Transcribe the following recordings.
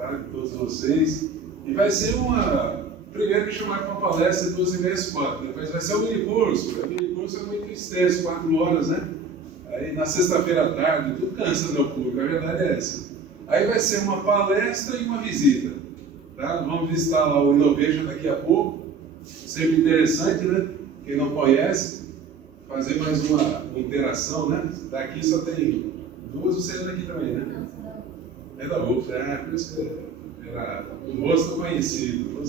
tá, de todos vocês. E vai ser primeiro me chamaram para uma palestra 12h30, depois vai ser o minicurso. O minicurso é muito extenso, 4 horas, né? Aí na sexta-feira à tarde, tudo cansa meu público, a verdade é essa. Aí vai ser uma palestra e uma visita. Tá? Vamos visitar lá o Innovation daqui a pouco. Sempre interessante, né? Quem não conhece, fazer mais uma interação, né? Daqui só tem 2, você é daqui também, né? É da UFRA, por isso que era um rosto conhecido,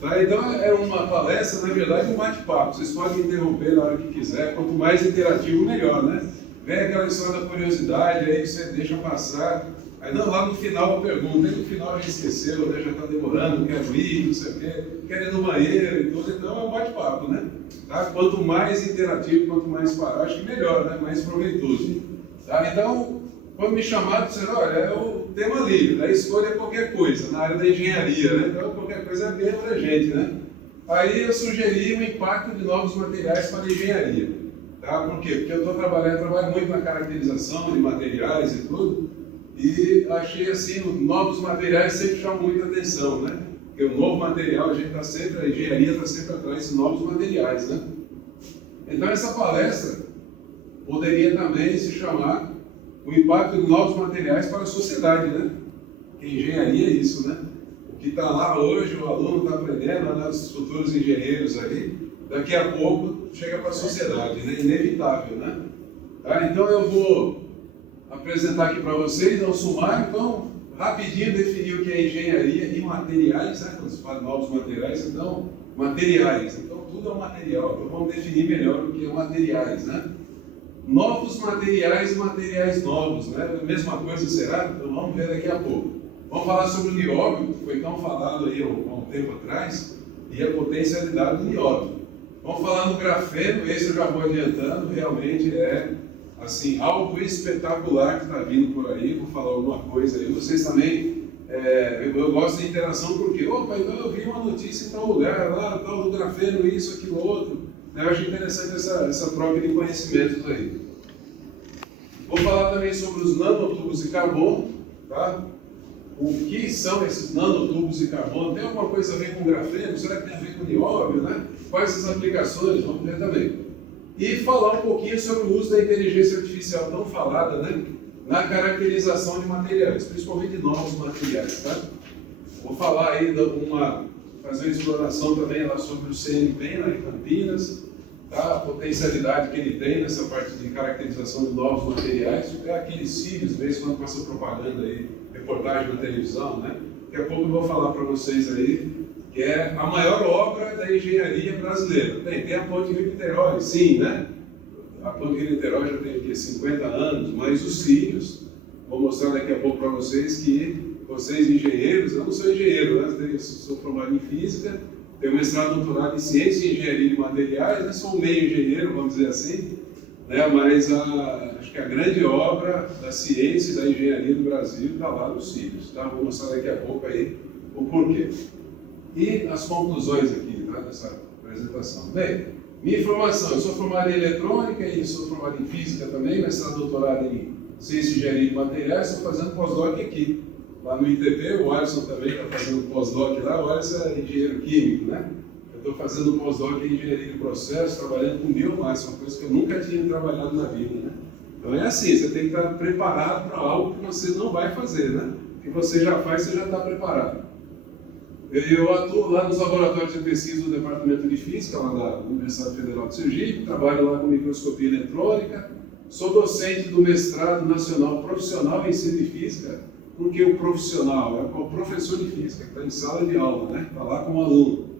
Tá? Então é uma palestra, na verdade, um bate-papo. Vocês podem interromper na hora que quiser, quanto mais interativo, melhor, né? Vem aquela história da curiosidade, aí você deixa passar. Aí não, lá no final a pergunta, aí no final já esqueceu, né? Já está demorando, quero ir, não sei o quê, quero ir no banheiro e tudo, então é um bate-papo, né? Tá? Quanto mais interativo, quanto mais parar, acho que melhor, né? Mais proveitoso. Tá? Então, quando me chamaram, disseram, olha, é o tema livre, a escolha é qualquer coisa, na área da engenharia, né? Então qualquer coisa é bem para a gente, né? Aí eu sugeri o impacto de novos materiais para a engenharia. Tá? Por quê? Porque eu trabalho muito na caracterização de materiais e tudo, e achei assim, novos materiais sempre chamam muita atenção, né? Porque o novo material, a engenharia está sempre atrás de novos materiais, né? Então essa palestra poderia também se chamar o impacto de novos materiais para a sociedade, né? Porque engenharia é isso, né? O que está lá hoje, o aluno está aprendendo, né? Os futuros engenheiros aí, daqui a pouco chega para a sociedade, né? Inevitável, né? Tá? Então eu vou apresentar aqui para vocês, é um sumário, então, rapidinho definir o que é engenharia e materiais, né? Quando se fala de novos materiais, então, materiais, então tudo é um material, então vamos definir melhor o que é materiais, né? Novos materiais e materiais novos, né? A mesma coisa será? Então vamos ver daqui a pouco. Vamos falar sobre o nióbio, que foi tão falado aí há um tempo atrás, e a potencialidade do nióbio. Vamos falar no grafeno, esse eu já vou adiantando, realmente é assim, algo espetacular que está vindo por aí, vou falar alguma coisa aí. Vocês também, eu gosto de interação porque, opa, então eu vi uma notícia em tal lugar, lá, tal do grafeno, isso, aquilo, outro. Eu acho interessante essa troca de conhecimentos aí. Vou falar também sobre os nanotubos de carbono, tá? O que são esses nanotubos de carbono? Tem alguma coisa a ver com grafeno? Será que tem a ver com nióbio, né? Quais as aplicações? Vamos ver também. E falar um pouquinho sobre o uso da inteligência artificial tão falada, né? Na caracterização de materiais, principalmente de novos materiais, tá? Vou falar aí fazer uma exploração também lá sobre o CNPq, lá em Campinas, tá? A potencialidade que ele tem nessa parte de caracterização de novos materiais. É aqueles cílios, de vez em quando passa propaganda aí, reportagem na televisão, né? Daqui a pouco eu vou falar para vocês aí, que é a maior obra da engenharia brasileira. Tem a Ponte Rio-Niterói, sim, né? A Ponte Rio-Niterói já tem aqui 50 anos, mas os cílios, vou mostrar daqui a pouco para vocês que vocês engenheiros, eu não sou engenheiro, né? Eu sou formado em física, tenho mestrado e doutorado em ciência e engenharia de materiais, né? Sou meio engenheiro, vamos dizer assim, né? Mas acho que a grande obra da ciência e da engenharia do Brasil está lá nos cílios, tá? Vou mostrar daqui a pouco aí o porquê. E as conclusões aqui, tá? Dessa apresentação. Bem, minha formação, eu sou formado em eletrônica e sou formado em física também, mestrado e doutorado em ciência e engenharia de materiais, estou fazendo pós-doc aqui. Lá no ITP, o Alisson também está fazendo pós-doc lá, o Alisson é engenheiro químico, né? Eu estou fazendo pós-doc em engenharia de processo, trabalhando com biomassa, uma coisa que eu nunca tinha trabalhado na vida, né? Então é assim, você tem que estar preparado para algo que você não vai fazer, né? O que você já faz, você já está preparado. Eu atuo lá nos laboratórios de pesquisa do Departamento de Física, lá da Universidade Federal de Sergipe, trabalho lá com microscopia eletrônica, sou docente do mestrado nacional profissional em ensino de física, porque o profissional é o professor de física, que está em sala de aula, né? Está lá como aluno.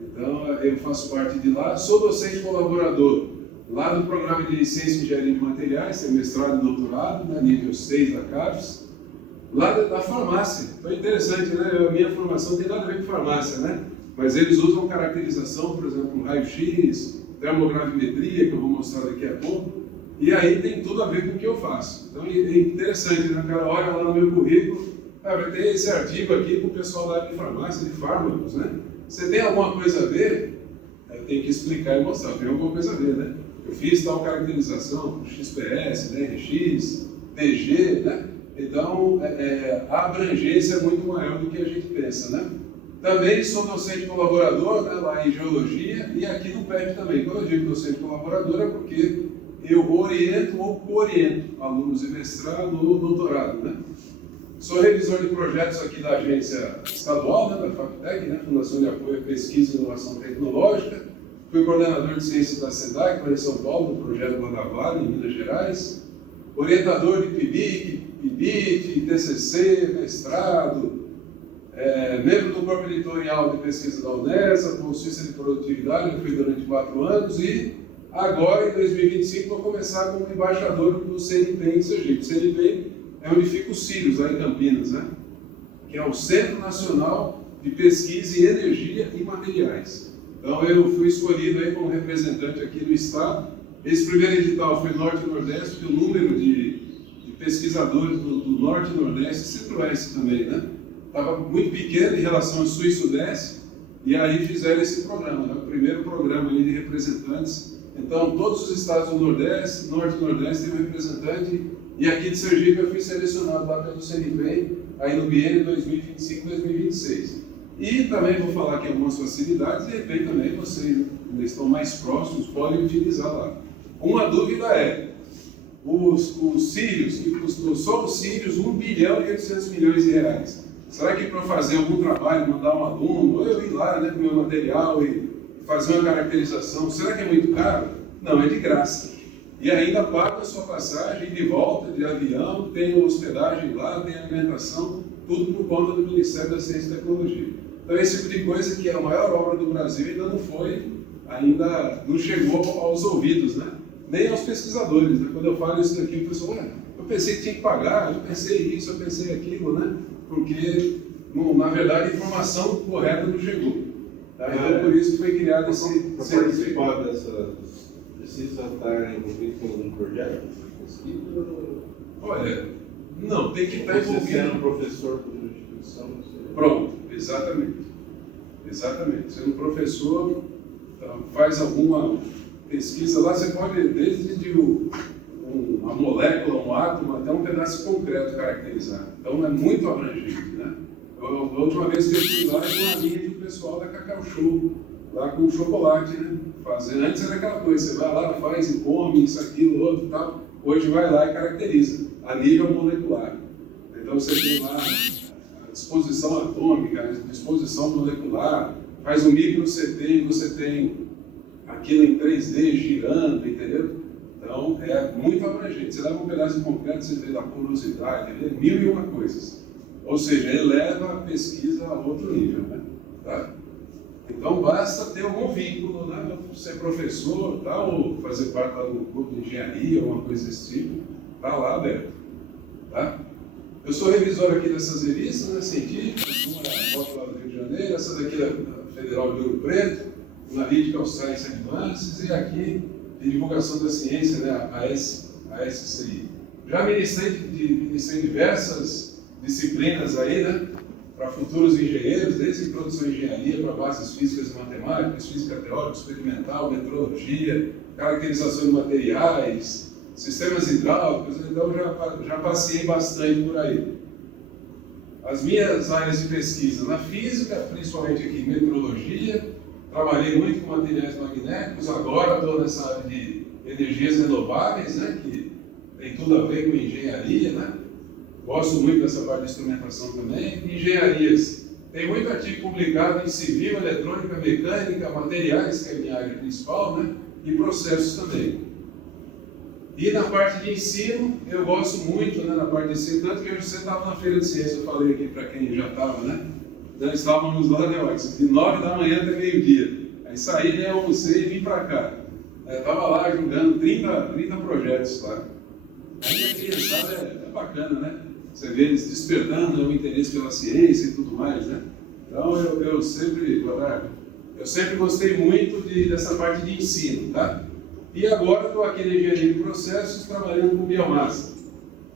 Então, eu faço parte de lá, sou docente colaborador lá do programa de licença em engenharia de materiais, tem mestrado e doutorado, né? Nível 6 da CAPES, lá da farmácia. Então é interessante, né? A minha formação tem nada a ver com farmácia, né? Mas eles usam caracterização, por exemplo, raio-x, termogravimetria, que eu vou mostrar daqui a pouco, e aí tem tudo a ver com o que eu faço. Então é interessante, né? O cara olha lá no meu currículo, vai ter esse artigo aqui para o pessoal da área de farmácia, de fármacos, né? Você tem alguma coisa a ver? Eu tenho que explicar e mostrar, tem alguma coisa a ver, né? Eu fiz tal caracterização, XPS, DRX, TG, né? Então, a abrangência é muito maior do que a gente pensa, né? Também sou docente colaborador, né, lá em Geologia e aqui no PEP também. Quando eu digo docente colaborador é porque eu oriento ou co-oriento alunos de mestrado ou doutorado, né? Sou revisor de projetos aqui da agência estadual, né, da FAPTEC, né, Fundação de Apoio à Pesquisa e Inovação Tecnológica. Fui coordenador de ciências da SEDAC, lá em São Paulo, no projeto Guanabara, em Minas Gerais. Orientador de PIBIC, PIBIT, TCC, mestrado. Membro do Corpo Editorial de Pesquisa da UNESA, bolsista de produtividade, eu fui durante 4 anos e agora, em 2025, vou começar como embaixador do CNPq em Sergipe. O CNPq é onde fica o CIRIUS, lá em Campinas, né? Que é o Centro Nacional de Pesquisa em Energia e Materiais. Então, eu fui escolhido aí como representante aqui do Estado. Esse primeiro edital foi Norte e Nordeste, porque o número de pesquisadores do Norte e Nordeste e Centro-Oeste também, né? Estava muito pequeno em relação ao Sul e Sudeste, e aí fizeram esse programa, né? O primeiro programa aí de representantes. Então, todos os estados do Nordeste, Norte e Nordeste têm um representante, e aqui de Sergipe eu fui selecionado lá pelo CNPq, aí no biênio 2025-2026. E também vou falar aqui algumas facilidades, e de repente também vocês ainda estão mais próximos, podem utilizar lá. Uma dúvida é, os CIRIUS, que custou só os CIRIUS 1 bilhão e 800 milhões de reais. Será que para fazer algum trabalho, mandar um aluno, ou eu ir lá, né, com o meu material e fazer uma caracterização, será que é muito caro? Não, é de graça. E ainda paga a sua passagem de volta de avião, tem hospedagem lá, tem alimentação, tudo por conta do Ministério da Ciência e Tecnologia. Então esse tipo de coisa que é a maior obra do Brasil ainda não chegou aos ouvidos, né? Nem aos pesquisadores, né? Quando eu falo isso daqui, o pessoal, eu pensei que tinha que pagar, eu pensei isso, eu pensei aquilo, né? Porque, na verdade, a informação correta não chegou. Tá? Então, por isso que foi criado esse... Para participar dessa, precisa estar envolvido com algum projeto de pesquisa? Olha, não, tem que estar envolvido... Você sendo professor de uma instituição... Pronto, exatamente. Exatamente. Sendo professor, então, faz alguma pesquisa lá, você pode, desde uma molécula, um átomo, até um pedaço concreto caracterizar. Então é muito abrangente, né? A última vez que eu fui lá, eu uma linha do pessoal da Cacau Show, lá com chocolate, né? Fazendo. Antes era aquela coisa, você vai lá, faz e come, isso, aquilo, outro e tal. Hoje vai lá e caracteriza, a nível molecular. Então você tem lá a disposição atômica, a disposição molecular, faz um micro-CT e você tem aquilo em 3D girando, entendeu? Então, é muito abrangente. Você leva um pedaço de concreto, você vê da porosidade, vê 1001 coisas. Ou seja, eleva a pesquisa a outro nível, né? Tá? Então, basta ter algum vínculo, né? Ser professor, tá? Ou fazer parte do grupo de engenharia, alguma coisa desse tipo, tá lá aberto. Tá? Eu sou revisor aqui dessas revistas, né, científicas, uma foto lá do Rio de Janeiro, essa daqui é da Federal de Ouro Preto, Analytical Science Advances, e aqui de divulgação da ciência, né, a SCI. Já ministrei diversas disciplinas aí, né, para futuros engenheiros, desde produção de engenharia para bases físicas e matemáticas, física teórica, experimental, metrologia, caracterização de materiais, sistemas hidráulicos, então já passei bastante por aí. As minhas áreas de pesquisa na física, principalmente aqui em metrologia, trabalhei muito com materiais magnéticos, agora estou nessa área de energias renováveis, né, que tem tudo a ver com engenharia, né? Gosto muito dessa parte de instrumentação também. Engenharias. Tem muito artigo publicado em civil, eletrônica, mecânica, materiais, que é a minha área principal, né? E processos também. E na parte de ensino, eu gosto muito, né, na parte de ensino, tanto que hoje você estava na Feira de Ciência, eu falei aqui para quem já estava, né? Nós estávamos lá, né, de 9 da manhã até meio-dia. Aí saí, né, almocei e vim para cá. Estava lá julgando 30 projetos lá. Aí a criançada é bacana, né? Você vê eles despertando, né, o interesse pela ciência e tudo mais, né? Então eu sempre gostei muito dessa parte de ensino, tá? E agora estou aqui na engenharia de processos trabalhando com biomassa.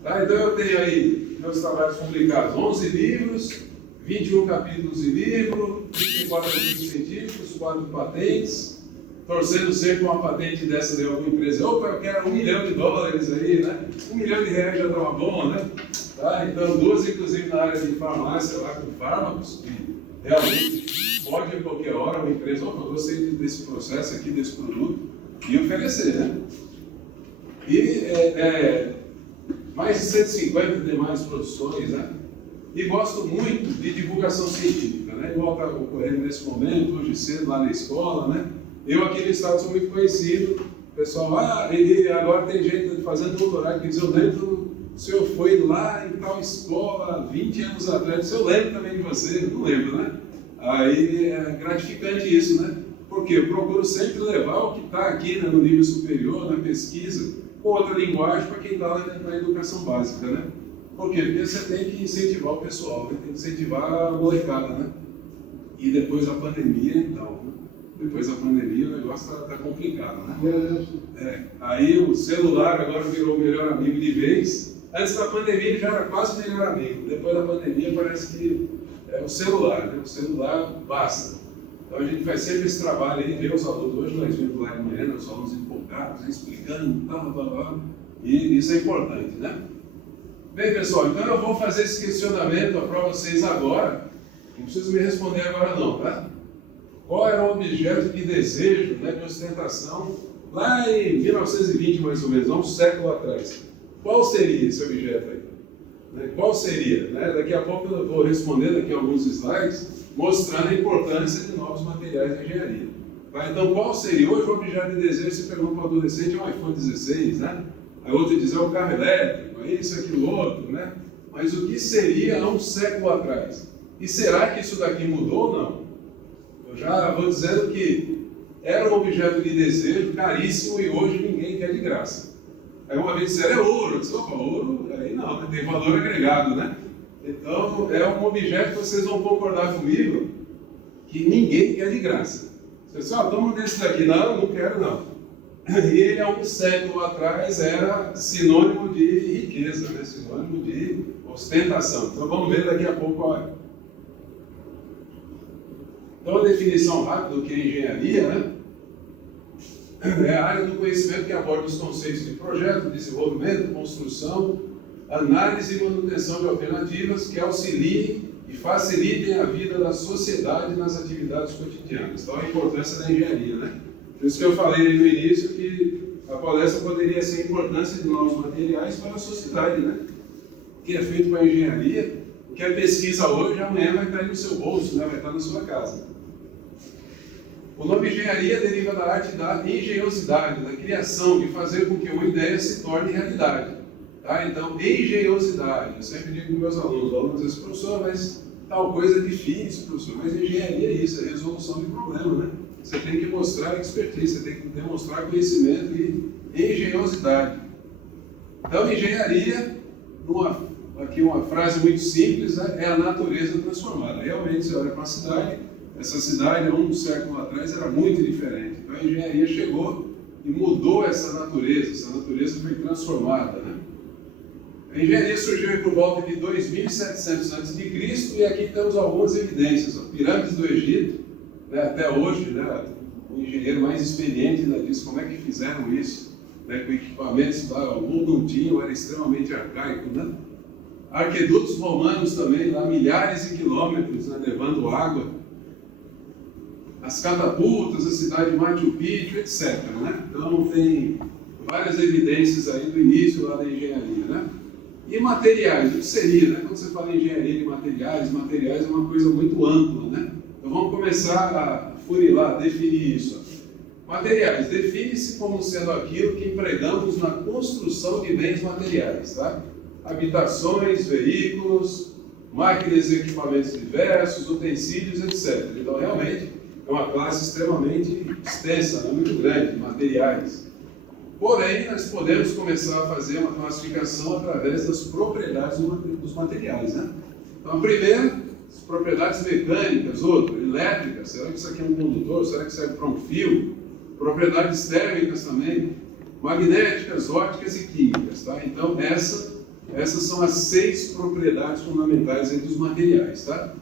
Tá? Então eu tenho aí meus trabalhos publicados, 11 livros, 21 capítulos de livro, 24 artigos científicos, 4 patentes, torcendo sempre uma patente dessa de alguma empresa. Opa, eu quero $1 milhão aí, né? R$1 milhão já estava bom, né? Tá? Então, duas, inclusive, na área de farmácia, lá com fármacos, que realmente pode, a qualquer hora, uma empresa, opa, eu gostei desse processo aqui, desse produto, e oferecer, né? E mais de 150 demais produções, né? E gosto muito de divulgação científica, né? Igual está ocorrendo nesse momento, hoje cedo, lá na escola, né? Eu aqui no estado sou muito conhecido, o pessoal, e agora tem gente fazendo doutorado que diz, eu lembro, o senhor foi lá em tal escola 20 anos atrás, eu lembro também de você, não lembro, né? Aí é gratificante isso, né? Porque eu procuro sempre levar o que está aqui, né, no nível superior, na pesquisa, com outra linguagem para quem está na educação básica, né? Por quê? Porque você tem que incentivar o pessoal, né? Tem que incentivar a molecada, né? E depois da pandemia, então, né? Depois da pandemia o negócio está complicado, né? Aí o celular agora virou o melhor amigo de vez. Antes da pandemia ele já era quase o melhor amigo. Depois da pandemia parece que é o celular, né? O celular basta. Então a gente faz sempre esse trabalho aí, ver os alunos. Hoje nós vimos lá de manhã, né, os alunos empolgados, explicando, e isso é importante, né? Bem, pessoal, então eu vou fazer esse questionamento para vocês agora. Não preciso me responder agora não, tá? Qual era o objeto de desejo, né, de ostentação, lá em 1920 mais ou menos, há um século atrás? Qual seria esse objeto aí? Né? Qual seria? Né? Daqui a pouco eu vou responder daqui a alguns slides, mostrando a importância de novos materiais de engenharia. Tá? Então, qual seria? Hoje o objeto de desejo, você pergunta para o adolescente, é um iPhone 16, né? Aí outro diz, é um carro elétrico, é isso, aquilo, outro, né? Mas o que seria há um século atrás? E será que isso daqui mudou ou não? Eu já vou dizendo que era um objeto de desejo caríssimo e hoje ninguém quer de graça. Aí uma vez disseram, é ouro. Eu disse, opa, ouro, aí não, tem valor agregado, né? Então, é um objeto que vocês vão concordar comigo que ninguém quer de graça. Você diz, toma desse daqui. Não, não quero não. E ele, há um século atrás, era sinônimo de riqueza, né? Sinônimo de ostentação. Então, vamos ver daqui a pouco qual é. Então, a definição rápida do que é engenharia, né? É a área do conhecimento que aborda os conceitos de projeto, desenvolvimento, construção, análise e manutenção de alternativas que auxiliem e facilitem a vida da sociedade nas atividades cotidianas. Então, a importância da engenharia, né? Por isso que eu falei no início que a palestra poderia ser a importância de novos materiais para a sociedade, né? O que é feito com a engenharia, o que é pesquisa hoje, amanhã vai estar aí no seu bolso, né? Vai estar na sua casa. O nome engenharia deriva da arte da engenhosidade, da criação, de fazer com que uma ideia se torne realidade. Tá? Então, engenhosidade. Eu sempre digo para meus alunos dizem, professor, mas tal coisa é difícil, professor. Mas engenharia é isso, é resolução de problema, né? Você tem que mostrar expertise, você tem que demonstrar conhecimento e engenhosidade. Então, engenharia, aqui uma frase muito simples, né? É a natureza transformada. Realmente, você olha para a cidade, essa cidade, há um século atrás, era muito diferente. Então, a engenharia chegou e mudou essa natureza foi transformada, né? A engenharia surgiu por volta de 2700 a.C. e aqui temos algumas evidências. Pirâmides do Egito, né, até hoje, né, o engenheiro mais experiente ainda diz como é que fizeram isso, né, com equipamentos lá, o mundo não tinha, era extremamente arcaico, né? Aquedutos romanos também, lá milhares de quilômetros, né, levando água. As catapultas, a cidade de Machu Picchu, etc. Né? Então tem várias evidências aí do início lá da engenharia, né? E materiais, o que seria, né? Quando você fala em engenharia de materiais é uma coisa muito ampla, né? Então vamos começar a funilar, a definir isso. Materiais, define-se como sendo aquilo que empregamos na construção de bens materiais, tá? Habitações, veículos, máquinas e equipamentos diversos, utensílios, etc. Então realmente é uma classe extremamente extensa, né? Muito grande, de materiais. Porém, nós podemos começar a fazer uma classificação através das propriedades dos materiais, né? Então, a primeira, as propriedades mecânicas, outra, elétricas, será que isso aqui é um condutor? Será que serve para um fio? Propriedades térmicas também, magnéticas, ópticas e químicas, tá? Então, essas são as 6 propriedades fundamentais aí dos materiais, tá?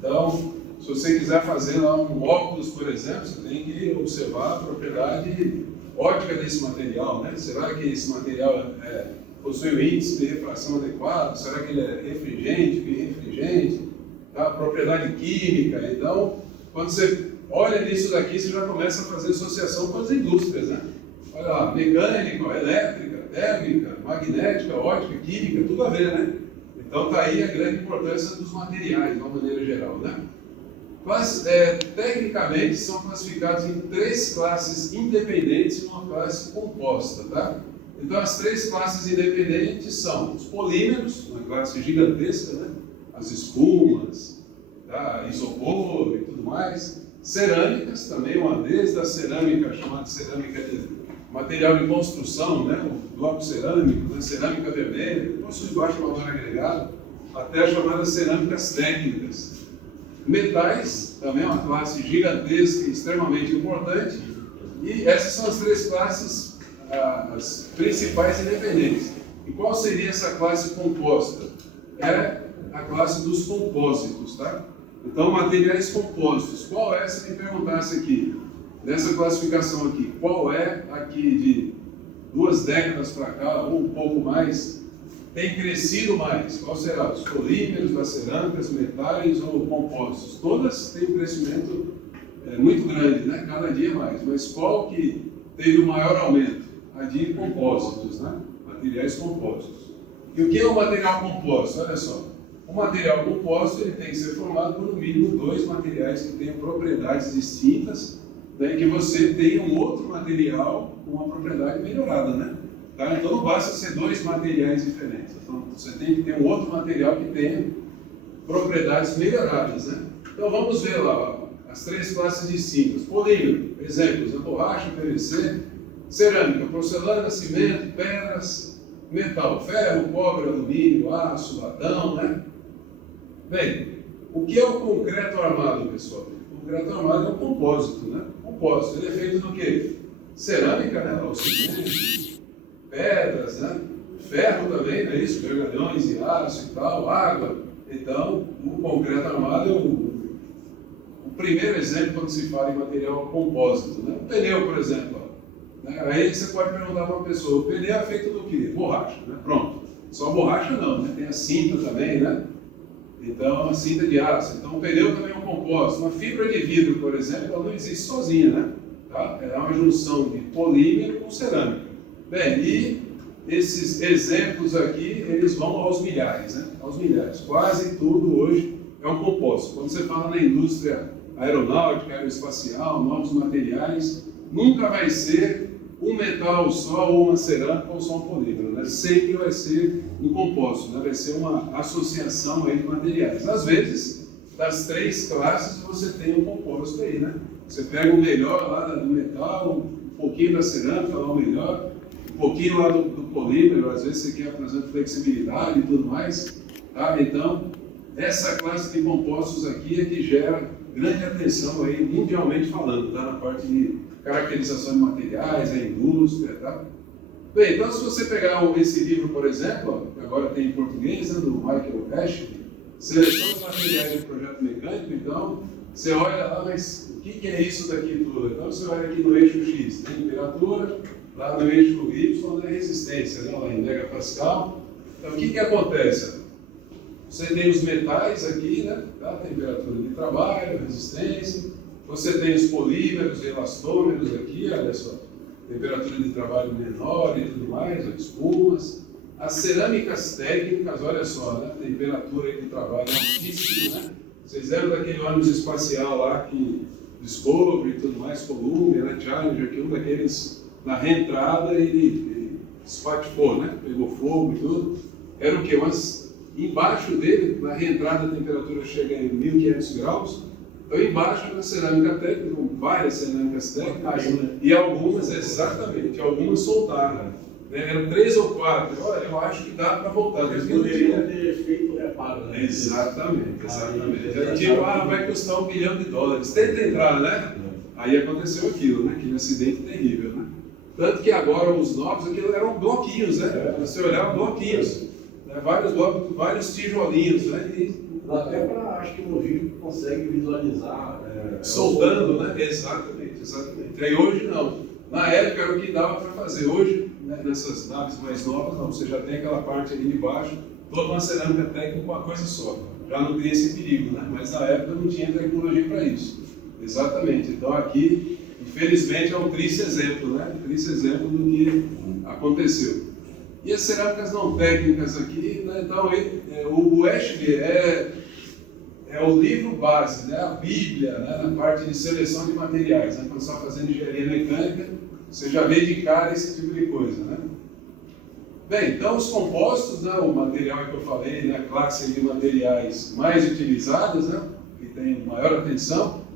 Então, se você quiser fazer lá um óculos, por exemplo, você tem que observar a propriedade óptica desse material, né? Será que esse material possui o índice de refração adequado, será que ele é refringente, birrefringente, tá? Propriedade química. Então, quando você olha nisso daqui, você já começa a fazer associação com as indústrias, né? Olha lá, mecânica, elétrica, térmica, magnética, ótica, química, tudo a ver, né? Então está aí a grande importância dos materiais, de uma maneira geral, né? Tecnicamente são classificados em 3 classes independentes e uma classe composta, tá? Então as 3 classes independentes são os polímeros, uma classe gigantesca, né? As espumas, tá? Isopor e tudo mais. Cerâmicas também, desde a cerâmica chamada cerâmica de material de construção, né? O bloco cerâmico, né? Cerâmica vermelha, possui baixo valor agregado, até as chamadas cerâmicas técnicas. Metais, também é uma classe gigantesca e extremamente importante, e essas são as 3 classes, as principais independentes. E qual seria essa classe composta? É a classe dos compósitos, tá? Então, materiais compostos. Qual é, se me perguntasse aqui, nessa classificação aqui, qual é aqui de 2 décadas para cá, ou um pouco mais, tem crescido mais? Qual será? Os polímeros, as cerâmicas, metais ou compostos? Todas têm um crescimento muito grande, né? Cada dia mais. Mas qual que teve o maior aumento? A de compósitos, né? Materiais compostos. E o que é um material composto? Olha só. Um material composto ele tem que ser formado por no mínimo 2 materiais que tenham propriedades distintas, né? Que você tenha um outro material com uma propriedade melhorada, né? Tá? Então não basta ser 2 materiais diferentes. Então você tem que ter um outro material que tenha propriedades melhoradas, né? Então vamos ver lá as 3 classes distintas. Polímero, exemplos, a borracha, PVC, cerâmica, porcelana, cimento, pedras, metal, ferro, cobre, alumínio, aço, latão, né? Bem, o que é o concreto armado, pessoal? O concreto armado é um compósito, né? Compósito, ele é feito do quê? Cerâmica, né? O cimento, pedras, né? Ferro também, não é isso? Vergalhões e aço e tal, água. Então, o concreto armado é o primeiro exemplo quando se fala em material compósito, né? O pneu, por exemplo. Ó, né? Aí você pode perguntar para uma pessoa, o pneu é feito do quê? Borracha, né? Pronto. Só borracha não, né? Tem a cinta também, né? Então, a cinta de aço. Então, o pneu também é um composto. Uma fibra de vidro, por exemplo, ela não existe sozinha, né? Tá? Ela é uma junção de polímero com cerâmica. Bem, e esses exemplos aqui, eles vão aos milhares, né? Aos milhares. Quase tudo hoje é um composto. Quando você fala na indústria aeronáutica, aeroespacial, novos materiais, nunca vai ser um metal só, ou uma cerâmica, ou só um polímero, né? Sempre vai ser um composto, né? Vai ser uma associação aí de materiais. Às vezes, das 3 classes, você tem um composto aí, né? Você pega o melhor lá do metal, um pouquinho da cerâmica, lá o melhor, um pouquinho lá do polímero, às vezes você quer, por exemplo, flexibilidade e tudo mais, tá? Então, essa classe de compostos aqui é que gera grande atenção aí, mundialmente falando, tá? Na parte de caracterização de materiais, a indústria, tá? Bem, então se você pegar esse livro, por exemplo, ó, agora tem em português, né, do Michael Ashley, Seleção dos Materiais do Projeto Mecânico, então, você olha lá, mas o que é isso daqui tudo? Então você olha aqui no eixo X, tem temperatura, lá no eixo Y é resistência, né, lá em megapascal. Então o que acontece? Você tem os metais aqui, né, tá? Temperatura de trabalho, resistência. Você tem os polímeros e elastômeros aqui, olha só, temperatura de trabalho menor e tudo mais, espumas. As cerâmicas técnicas, olha só, né, temperatura de trabalho altíssima, né? Vocês lembram daquele ônibus espacial lá que Discovery e tudo mais, Columbia, né, Challenger, que um daqueles, na reentrada, ele espatifou, né, pegou fogo e tudo. Era o quê? Embaixo dele, na reentrada, a temperatura chega em 1500 graus. Então, embaixo da cerâmica técnica, várias cerâmicas técnicas, e algumas, exatamente, algumas soltaram. Né? Eram 3 ou 4. Olha, eu acho que dá para voltar. Eles poderiam ter feito reparo, né? Exatamente, exatamente. Tipo, vai custar $1 bilhão. Tenta entrar, né? Aí aconteceu aquilo, né? Aquele acidente terrível, né? Tanto que agora os novos, aquilo eram bloquinhos, né? Você olhava, bloquinhos. Né? Vários blocos, vários tijolinhos, né? Até para, acho que no vídeo consegue visualizar. Soltando, né? Exatamente, exatamente. Aí hoje não. Na época era o que dava para fazer. Hoje né, nessas naves mais novas, não, você já tem aquela parte ali de baixo, toda uma cerâmica técnica com uma coisa só. Já não tem esse perigo, né? Mas na época não tinha tecnologia para isso. Exatamente. Então aqui, infelizmente, é um triste exemplo, né? Um triste exemplo do que aconteceu. E as cerâmicas não técnicas aqui, né? Então o ESHB é o livro base, né? A Bíblia, né? Na parte de seleção de materiais, né? Quando você está fazendo engenharia mecânica, você já vê de cara esse tipo de coisa, né? Bem, então os compostos, né? O material que eu falei, né? A classe de materiais mais utilizados, né? Que tem maior atenção.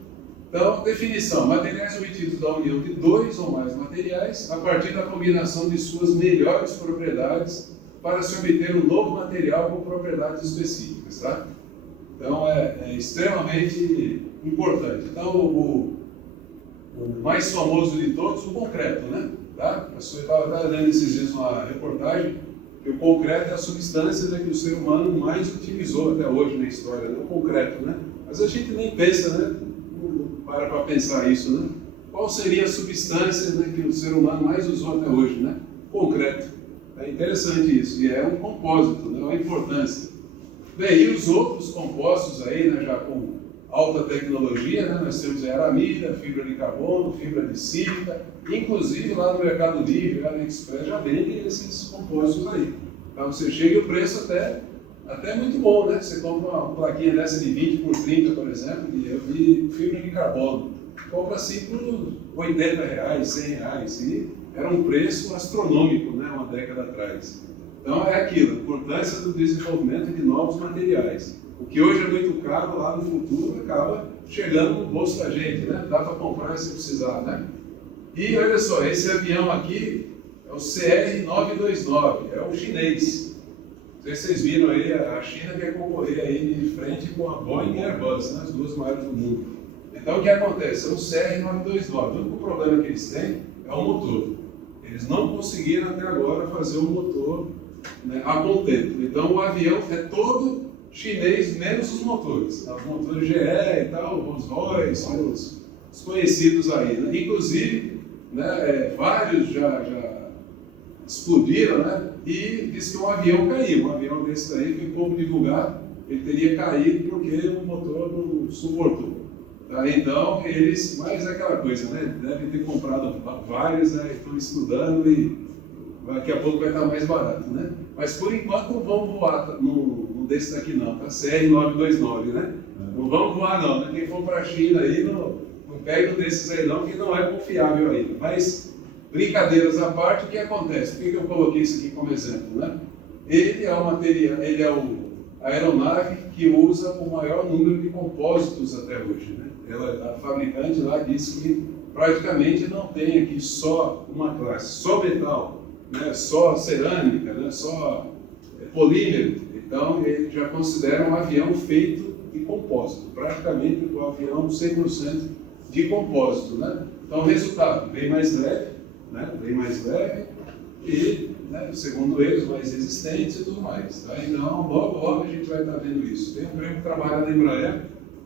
Então, definição: materiais obtidos da união de dois ou mais materiais a partir da combinação de suas melhores propriedades para se obter um novo material com propriedades específicas, tá? Então, é extremamente importante. Então, o mais famoso de todos, o concreto, né? Tá? Eu estava lendo esses dias uma reportagem que o concreto é a substância, né, que o ser humano mais utilizou até hoje na história, né? O concreto, né? Mas a gente nem pensa, né? Para pensar isso, né? Qual seria a substância, né, que o ser humano mais usou até hoje, né? Concreto. É interessante isso, e é um compósito, né? Uma importância. Bem, e os outros compostos aí, né, já com alta tecnologia, né? Nós temos a aramida, fibra de carbono, fibra de sílica, inclusive lá no Mercado Livre, lá no AliExpress, já vendem esses compostos aí. Então você chega e o preço até muito bom, né? Você compra uma plaquinha dessa de 20 por 30, por exemplo, de fibra de carbono. Compra assim por R$80, R$100, e era um preço astronômico, né? Uma década atrás. Então é aquilo, a importância do desenvolvimento de novos materiais. O que hoje é muito caro, lá no futuro acaba chegando no bolso da gente, né? Dá para comprar se precisar, né? E olha só, esse avião aqui é o CR-929, é o chinês. Não sei se vocês viram aí, a China quer concorrer aí de frente com a Boeing e a Airbus, né? As duas maiores do mundo. Então o que acontece? É o CR-929. O único problema que eles têm é o motor. Eles não conseguiram até agora fazer um motor, né, a contento. Então o avião é todo chinês, menos os motores. Os motores GE e tal, Rolls-Royce, os conhecidos aí. Né? Inclusive, né, vários já explodiram, né? E diz que um avião caiu. Um avião desse daí foi pouco divulgado, ele teria caído porque o motor não suportou. Tá? Então, eles, mais aquela coisa, né? Devem ter comprado vários, né? Estão estudando e daqui a pouco vai estar mais barato, né? Mas por enquanto não vamos voar no desse daqui não, tá? CR-929, né? Não vamos voar não, né? Quem for para a China aí, não pega um desses aí não, que não é confiável ainda. Mas, brincadeiras à parte, o que acontece? Por que eu coloquei isso aqui como exemplo, né? Ele é o material, ele é a aeronave que usa o maior número de compósitos até hoje, né? A fabricante lá disse que praticamente não tem aqui só uma classe, só metal, né? Só cerâmica, né? Só polímero. Então, ele já considera um avião feito de compósito, praticamente um avião 100% de compósito, né? Então, o resultado, bem mais leve, né? Bem mais leve e, né, segundo eles, mais resistentes e tudo mais. Tá? Então, logo a gente vai estar vendo isso. Tem um prêmio que trabalha na Embraer,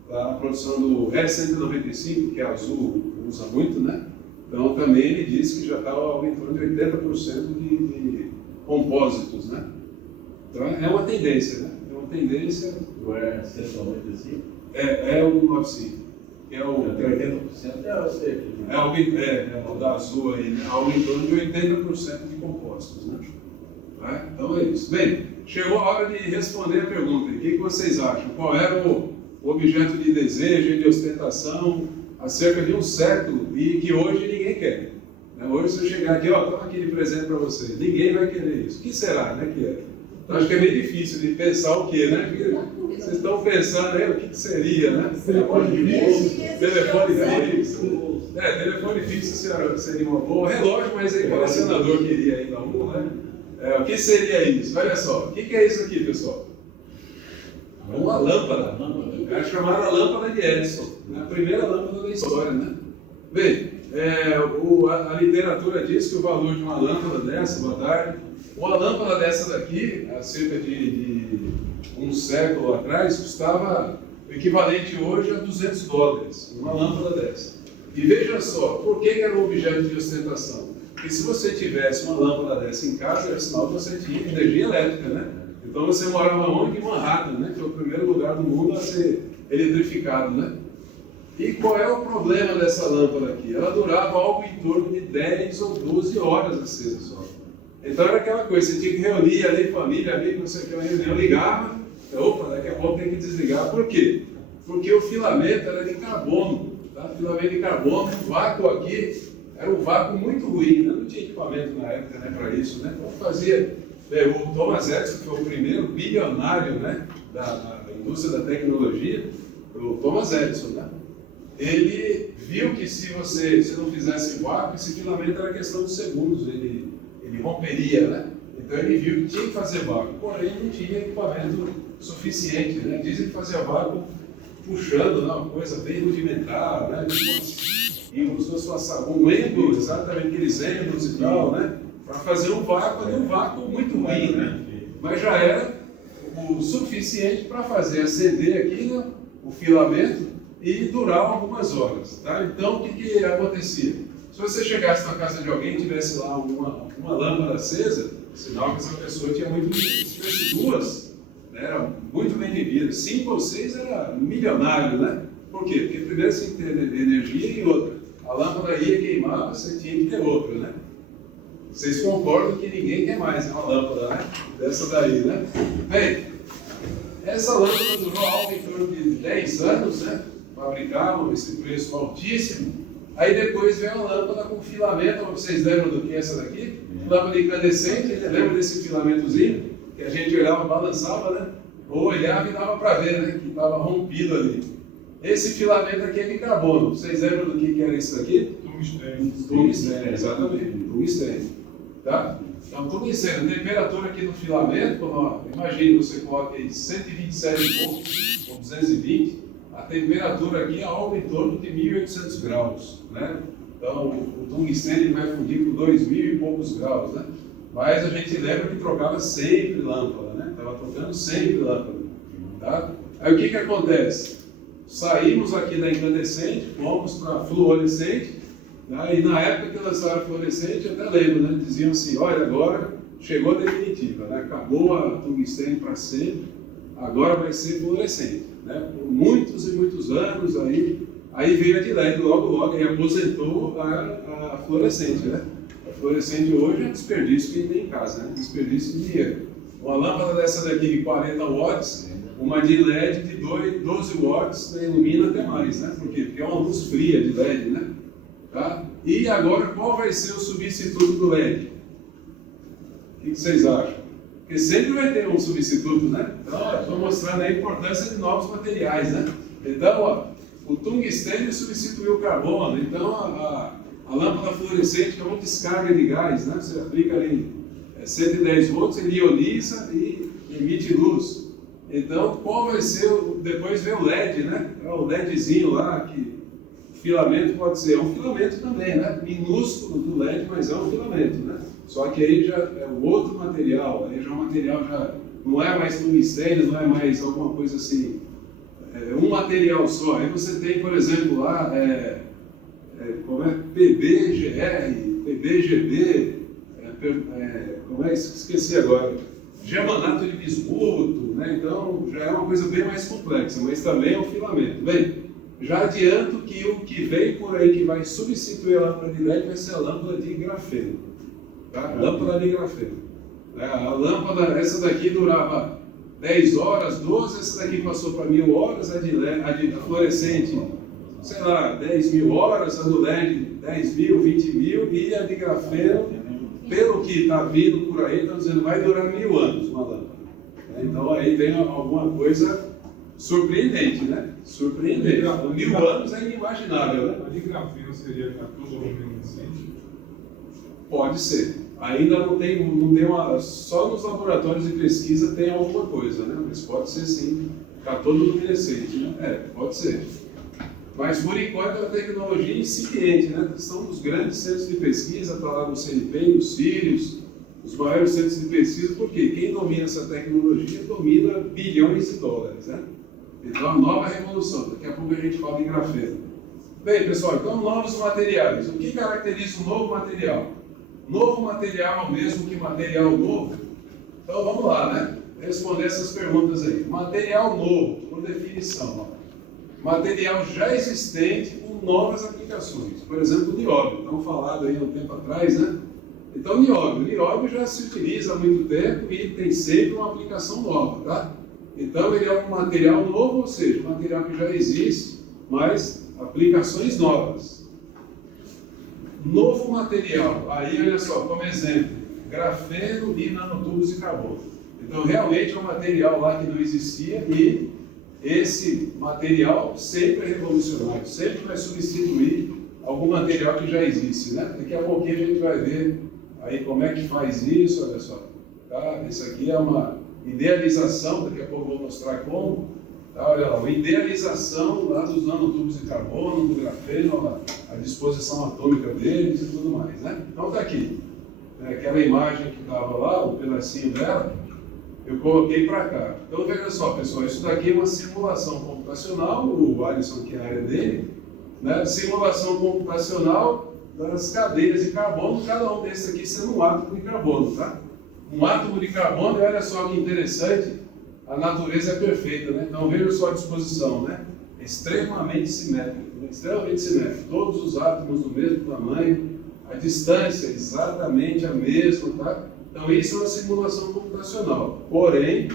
tá, na produção do R-195, que a Azul usa muito, né? Então, também ele disse que já está em torno de 80% de compósitos, né? Então, é uma tendência, né? É uma tendência... O R-195? É o 95. Que é o 80%, eu sei aqui. É o da Azul aí, né? Algo em torno de 80% de compostos, né? Tá? Então é isso. Bem, chegou a hora de responder a pergunta. O que vocês acham? Qual era o objeto de desejo e de ostentação há cerca de um século e que hoje ninguém quer? Né? Hoje, se eu chegar aqui, ó, toma aqui de presente para vocês, ninguém vai querer isso. O que será, né, que é? Então, acho que é meio difícil de pensar o que, né? Vocês estão pensando aí o que seria, né? Telefone fixo. Telefone fixo seria uma boa. Relógio, mas aí o colecionador queria ainda um, né? O que seria isso? Olha só, o que é isso aqui, pessoal? Uma lâmpada. É a chamada lâmpada de Edison. É a primeira lâmpada da história, né? Bem, a literatura diz que o valor de uma lâmpada dessa, boa tarde, uma lâmpada dessa daqui, há cerca de um século atrás, custava o equivalente hoje a $200, uma lâmpada dessa. E veja só, por que era um objeto de ostentação? E se você tivesse uma lâmpada dessa em casa, era sinal que você tinha energia elétrica, né? Então você morava onde? Em Manhattan, né? Que é o primeiro lugar do mundo a ser eletrificado, né? E qual é o problema dessa lâmpada aqui? Ela durava algo em torno de 10 ou 12 horas acesa só. Então era aquela coisa, você tinha que reunir ali família, amigo, não sei o que, uma reunião, ligava, opa, daqui a pouco tem que desligar. Por quê? Porque o filamento era de carbono, tá? Filamento de carbono, o vácuo aqui era um vácuo muito ruim, né? Não tinha equipamento na época, né, para isso, né? Então fazia, o Thomas Edison, que foi o primeiro bilionário, né, da indústria da tecnologia, o Thomas Edison, né? Ele viu que se não fizesse vácuo, esse filamento era questão de segundos, ele romperia, né? Então ele viu que tinha que fazer vácuo, porém não tinha equipamento suficiente, né? Dizem que fazia vácuo puxando, né? Uma coisa bem rudimentar, né? E como se fosse um êmbolo, exatamente aqueles êmbolos e tal, né? Para fazer um vácuo muito ruim, né? Mas já era o suficiente para fazer acender aqui, né, o filamento e durar algumas horas, tá? Então, o que acontecia? Se você chegasse na casa de alguém e tivesse lá uma lâmpada acesa, sinal que essa pessoa tinha muito, se tivesse duas, né, era muito bem vivida. 5 ou 6 era milionário, né? Por quê? Porque primeiro você tinha que ter energia e outra. A lâmpada ia queimar, você tinha que ter outra, né? Vocês concordam que ninguém quer mais, né, uma lâmpada, né? Dessa daí, né? Bem, essa lâmpada durou algo em torno de 10 anos, né? Fabricavam esse preço altíssimo. Aí depois veio a lâmpada com filamento. Vocês lembram do que é essa daqui? Lâmpada incandescente. Lembra desse filamentozinho? Que a gente olhava, balançava, né? Ou olhava e dava para ver, né? Que estava rompido ali. Esse filamento aqui é de carbono. Vocês lembram do que era isso daqui? Tungstênio, exatamente. Tungstênio. Tá? Então, tungstênio, a temperatura aqui no filamento, imagine, você coloca aí 127 volts, ou 220, a temperatura aqui é algo em torno de 1.800 graus, né? Então, o tungstênio vai fundir por 2.000 e poucos graus, né? Mas a gente lembra que trocava sempre lâmpada, né? Estava trocando sempre lâmpada, tá? Aí o que acontece? Saímos aqui da incandescente, fomos para fluorescente, né? E na época que lançaram a fluorescente, eu até lembro, né? Diziam assim, olha, agora chegou a definitiva, né? Acabou a tungstênio para sempre, agora vai ser fluorescente, né? Por muitos e muitos anos aí veio a de LED, logo, e aposentou a fluorescente, né? A fluorescente hoje é desperdício que tem em casa, né? Desperdício de dinheiro. Uma lâmpada dessa daqui de 40 watts, uma de LED de 12 watts, né, ilumina até mais, né? Por quê? Porque é uma luz fria de LED, né? Tá? E agora, qual vai ser o substituto do LED? O que vocês acham? Porque sempre vai ter um substituto, né? Então, estou mostrando a importância de novos materiais, né? Então, ó, o tungstênio substituiu o carbono, então a lâmpada fluorescente é uma descarga de gás, né? Você aplica ali 110 volts, ele ioniza e emite luz. Então, qual vai ser depois vem o LED, né? É o LEDzinho lá, que o filamento pode ser, é um filamento também, né? Minúsculo do LED, mas é um filamento, né? Só que aí já é um outro material, aí já é um material, já não é mais tungstênio, não é mais alguma coisa assim, um material só. Aí você tem, por exemplo, lá, como é? PBGR, PBGB, como é? Esqueci agora. Germanato de bismuto, né? Então já é uma coisa bem mais complexa, mas também é um filamento. Bem, já adianto que o que vem por aí que vai substituir a lâmpada de LED vai ser a lâmpada de grafeno. Tá? Lâmpada de grafeno. A lâmpada, essa daqui durava 10 horas, 12, essa daqui passou para 1.000 horas, a de fluorescente, sei lá, 10.000 horas, a do LED 10.000, 20.000 e a de grafeno, pelo que está vindo por aí, estão dizendo vai durar 1.000 anos uma lâmpada. Então aí vem alguma coisa surpreendente, né? Surpreendente. 1.000 anos é inimaginável, né? A de grafeno seria catodoluminescente? Pode ser. Ainda não tem só nos laboratórios de pesquisa tem alguma coisa, né? Mas pode ser sim, catodoluminescente, né? Pode ser. Mas por enquanto é uma tecnologia incipiente, né? São os grandes centros de pesquisa, está lá no CNP, nos Sirius, os maiores centros de pesquisa, porque quem domina essa tecnologia domina bilhões de dólares, né? Então, a nova revolução. Daqui a pouco a gente fala em grafeno. Bem, pessoal, então novos materiais. O que caracteriza um novo material? Novo material mesmo que material novo? Então vamos lá, né? Responder essas perguntas aí. Material novo, por definição. Ó. Material já existente com novas aplicações. Por exemplo, o nióbio, tão falado aí há um tempo atrás, né? Então, nióbio já se utiliza há muito tempo e tem sempre uma aplicação nova, tá? Então, ele é um material novo, ou seja, um material que já existe, mas aplicações novas. Novo material, aí olha só, como exemplo, grafeno e nanotubos de carbono. Então, realmente é um material lá que não existia e esse material sempre é revolucionário, sempre vai substituir algum material que já existe, né? Daqui a pouquinho a gente vai ver aí como é que faz isso, olha só. Tá? Isso aqui é uma idealização, daqui a pouco eu vou mostrar como. Tá? Olha lá, uma idealização lá dos nanotubos de carbono, do grafeno, olha lá, a disposição atômica deles e tudo mais, né? Então está aqui. Aquela imagem que estava lá, o pedacinho dela, eu coloquei para cá. Então veja só, pessoal, isso daqui é uma simulação computacional, o Alisson, que é a área dele, né? Simulação computacional das cadeias de carbono, cada um desses aqui sendo um átomo de carbono, tá? Um átomo de carbono, olha só que interessante, a natureza é perfeita, né? Então veja só a disposição, né? Extremamente simétrico, né? Extremamente simétrico, todos os átomos do mesmo tamanho, a distância é exatamente a mesma, tá? Então isso é uma simulação computacional, porém,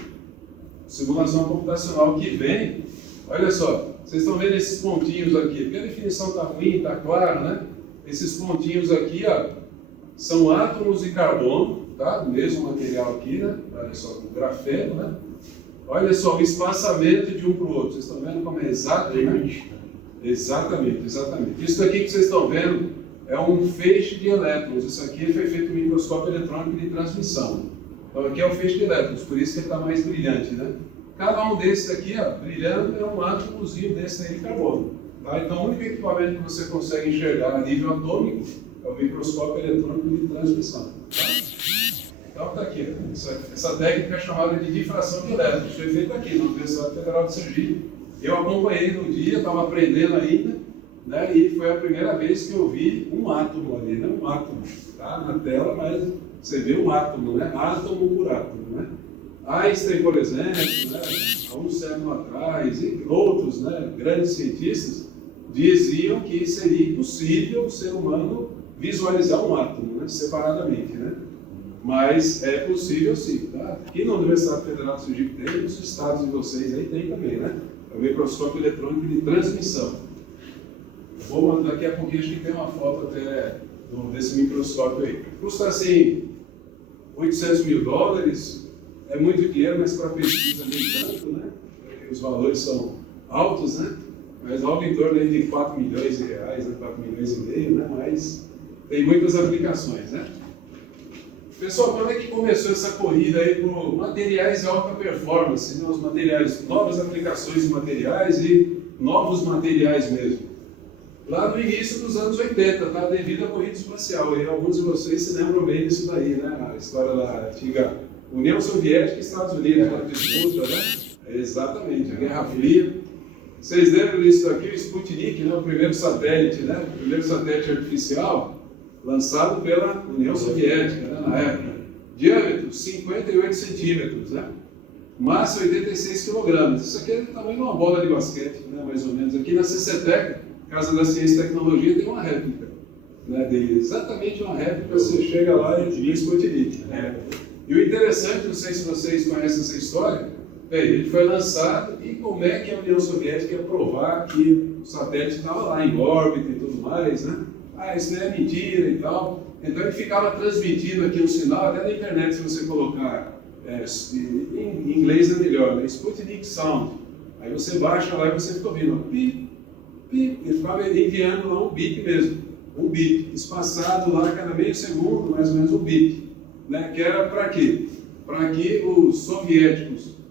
simulação computacional que vem, olha só, vocês estão vendo esses pontinhos aqui, porque a definição está ruim, está claro, né? Esses pontinhos aqui, ó, são átomos de carbono, tá? Do mesmo material aqui, né? Olha só, o grafeno, né? Olha só, o espaçamento de um para o outro. Vocês estão vendo como é exato, né? Exatamente. Isso daqui que vocês estão vendo é um feixe de elétrons. Isso aqui foi feito no microscópio eletrônico de transmissão. Então aqui é o feixe de elétrons, por isso que ele está mais brilhante, né? Cada um desses aqui, ó, brilhando, é um átomozinho desse aí de carbono. Tá? Então, o único equipamento que você consegue enxergar a nível atômico é o microscópio eletrônico de transmissão. Tá? Então, está aqui. Essa técnica é chamada de difração de elétrons. Foi feita aqui na Universidade Federal de Sergipe. Eu acompanhei no dia, estava aprendendo ainda, né? E foi a primeira vez que eu vi um átomo ali, né? Um átomo. Tá? Na tela, mas você vê um átomo, né? Átomo por átomo, né? Einstein, por exemplo, né? Há um século atrás, e outros, né? Grandes cientistas, diziam que seria impossível o ser humano visualizar um átomo, né, separadamente, né? Mas é possível sim, tá? Aqui na Universidade Federal de Sergipe tem, nos estados de vocês aí tem também, né? É o microscópio eletrônico de transmissão. Vou mandar daqui a pouquinho, acho que tem uma foto até desse microscópio aí. Custa assim, $800 mil, é muito dinheiro, mas para pesquisa nem tanto, né? Os valores são altos, né? Mas algo em torno aí de R$4 milhões, né? R$4,5 milhões, né? Mas tem muitas aplicações, né? Pessoal, quando é que começou essa corrida aí por materiais de alta performance, né? Os materiais, novas aplicações de materiais e novos materiais mesmo? Lá no início dos anos 80, tá? Devido à corrida espacial. E alguns de vocês se lembram bem disso daí, né? A história da antiga União Soviética e Estados Unidos, a disputa, né? Exatamente, a Guerra Fria. Vocês lembram disso aqui, o Sputnik, né? O primeiro satélite, né? O primeiro satélite artificial lançado pela União Soviética, né? Na época. Diâmetro, 58 centímetros, né? Massa, 86 quilogramas. Isso aqui é o tamanho de uma bola de basquete, né? Mais ou menos. Aqui na CCTEC, Casa da Ciência e Tecnologia, tem uma réplica, né? Dele. Exatamente uma réplica, você chega lá e diz Sputnik. Né? E o interessante, não sei se vocês conhecem essa história, ele foi lançado e como é que a União Soviética ia provar que o satélite estava lá em órbita e tudo mais, né? Ah, isso não é mentira e tal. Então ele ficava transmitindo aqui um sinal, até na internet se você colocar, em inglês é melhor, né? Sputnik Sound. Aí você baixa lá e você fica ouvindo, pip, pip, ele ficava enviando lá um bip mesmo, um bip, espaçado lá a cada meio segundo, mais ou menos um bip, né? Que era para quê? Para que os soviéticos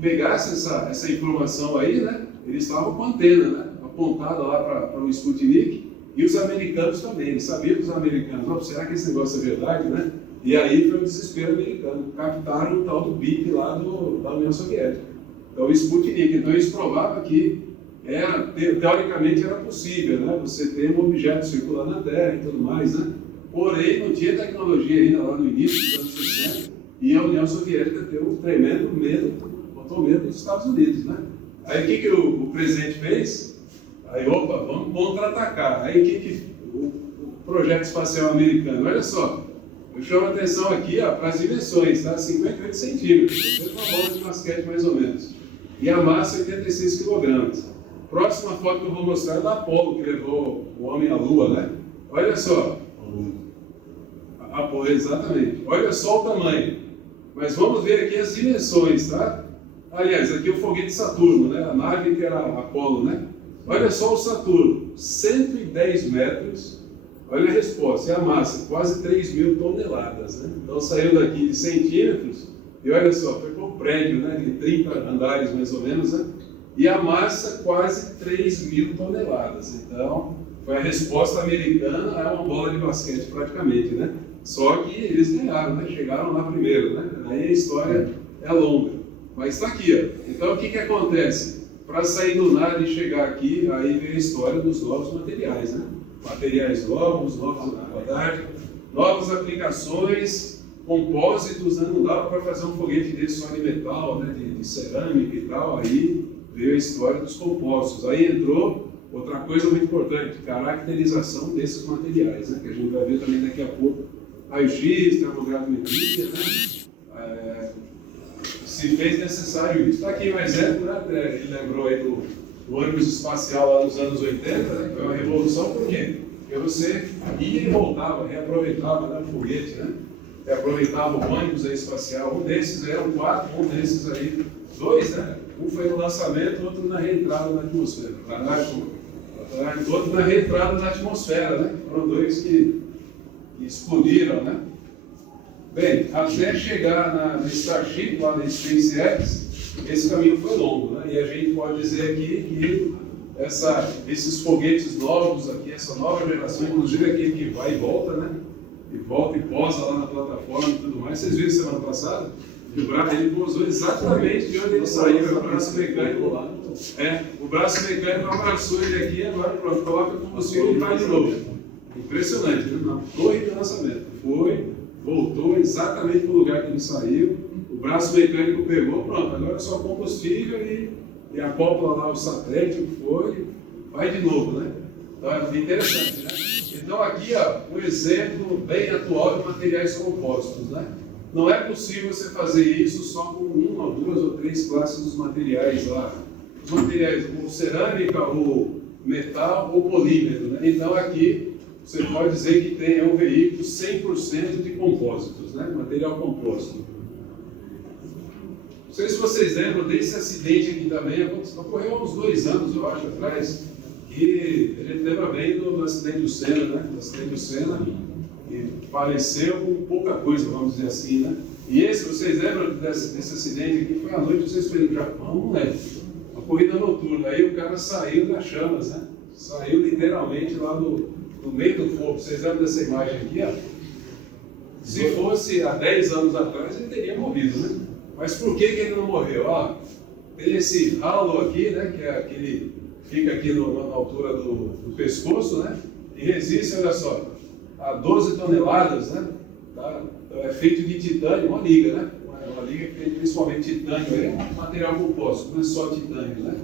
pegassem essa informação aí, né? Eles estavam com a antena, né? Apontada lá para o Sputnik, e os americanos também, eles sabiam que os americanos, será que esse negócio é verdade, né? E aí foi o desespero americano, captaram o tal do BIP lá da União Soviética. Então o Sputnik, então isso provava que teoricamente era possível, né? Você ter um objeto circular na Terra e tudo mais, né? Porém, não tinha tecnologia ainda lá no início dos anos 60, e a União Soviética teve um tremendo medo, botou medo dos Estados Unidos, né? Aí o que o presidente fez? Aí, opa, vamos contra-atacar. Aí o projeto espacial americano, olha só, eu chamo a atenção aqui para as dimensões, tá? 58 centímetros, uma bola de basquete mais ou menos. E a massa 86 quilogramas. Próxima foto que eu vou mostrar é da Apollo, que levou o homem à Lua, né? Olha só. Apollo, exatamente. Olha só o tamanho. Mas vamos ver aqui as dimensões, tá? Aliás, aqui é o foguete Saturno, né? A nave que era a Apollo, né? Olha só o Saturno, 110 metros. Olha a resposta, e a massa, quase 3.000 toneladas, né? Então saiu daqui de centímetros, e olha só, foi para um prédio, né? De 30 andares mais ou menos, né? E a massa, quase 3.000 toneladas. Então, foi a resposta americana a uma bola de basquete praticamente, né? Só que eles ganharam, né? Chegaram lá primeiro, né? Aí a história é longa. Mas está aqui, ó. Então o que acontece? Para sair do nada e chegar aqui, aí vem a história dos novos materiais, né? Materiais novos, novas novas aplicações, compósitos, né? Não dava para fazer um foguete desse só de metal, né? De cerâmica e tal. Aí veio a história dos compósitos. Aí entrou outra coisa muito importante, caracterização desses materiais, né? Que a gente vai ver também daqui a pouco. Raio-X, termogrametria, né? Se fez necessário isso. Está aqui um exemplo, né? Ele lembrou aí do ônibus espacial lá nos anos 80, né? Foi uma revolução, por quê? Porque você ia e voltava, reaproveitava, né, o foguete, né? Reaproveitava o ônibus aí espacial. Um desses eram 4, um desses aí, 2, né? Um foi no lançamento, outro na reentrada na atmosfera. Outro na reentrada na atmosfera, né? Foram 2 que explodiram, né? Bem, até chegar na Starship, lá na SpaceX, esse caminho foi longo, né? E a gente pode dizer aqui que esses foguetes novos aqui, essa nova geração, inclusive aquele que vai e volta, né? E volta e posa lá na plataforma e tudo mais. Vocês viram semana passada? Que ele pousou exatamente de onde ele saiu, o braço mecânico lá. O braço mecânico abraçou ele aqui, agora pronto, coloca o combustível e vai de novo. Impressionante, né? Na torre de lançamento. Voltou exatamente para o lugar que ele saiu, o braço mecânico pegou, pronto, agora é só combustível e acopla lá o satélite, vai de novo, né? Então é interessante, né? Então aqui, ó, um exemplo bem atual de materiais compostos, né? Não é possível você fazer isso só com 1 ou 2 ou 3 classes dos materiais lá. Os materiais, ou cerâmica, ou metal, ou polímero, né? Então aqui você pode dizer que é um veículo 100% de compósitos, né? Material composto. Não sei se vocês lembram desse acidente aqui também, ocorreu há uns 2 anos, eu acho, atrás, que a gente lembra bem do acidente do Senna, né? Do acidente do Senna, e faleceu com pouca coisa, vamos dizer assim, né? E vocês lembram desse acidente aqui? Foi à noite, vocês foram no Japão, não lembro. Uma corrida noturna, aí o cara saiu das chamas, né? Saiu literalmente lá no meio do fogo. Vocês lembram dessa imagem aqui, ó? Se fosse há 10 anos atrás, ele teria morrido, né? Mas por que ele não morreu? Ó, tem esse ralo aqui, né? Que é aquele, fica aqui na altura do pescoço, né? E resiste, olha só, a 12 toneladas, né? Tá? Então é feito de titânio, uma liga, né? Uma liga que tem principalmente titânio, é um material composto, não é só titânio, né?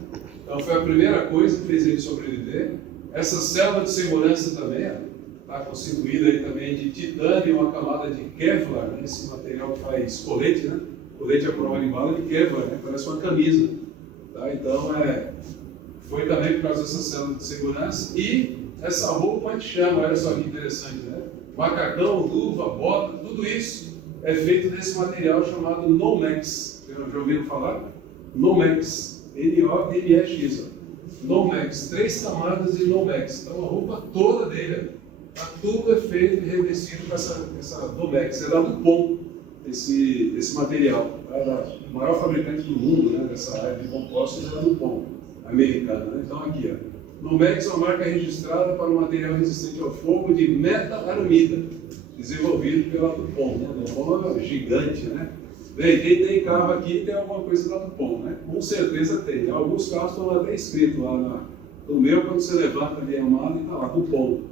Então foi a primeira coisa que fez ele sobreviver. Essa célula de segurança também está constituída aí também de titânio e uma camada de Kevlar, né? Esse material que faz colete, né? Colete à prova de bala de Kevlar, né? Parece uma camisa. Tá? Então, foi também por causa dessa célula de segurança. E essa roupa anti-chama, olha só que interessante, né? Macacão, luva, bota, tudo isso é feito desse material chamado Nomex. Já ouviram falar? Nomex. N-O-M-E-X. Nomex. 3 camadas de Nomex. Então a roupa toda dele, tudo é feito e revestido com essa Nomex. É da DuPont, esse material. É o maior fabricante do mundo, né, dessa área de compostos, é a DuPont, americana. Né? Então aqui, ó. Nomex é uma marca registrada para um material resistente ao fogo de metalarmida, desenvolvido pela DuPont. Né? DuPont é gigante, né? Bem, quem tem carro aqui tem alguma coisa da DuPont, né? Com certeza tem. Alguns carros estão até escritos lá no meu, quando você levanta ali a mala e está lá, DuPont.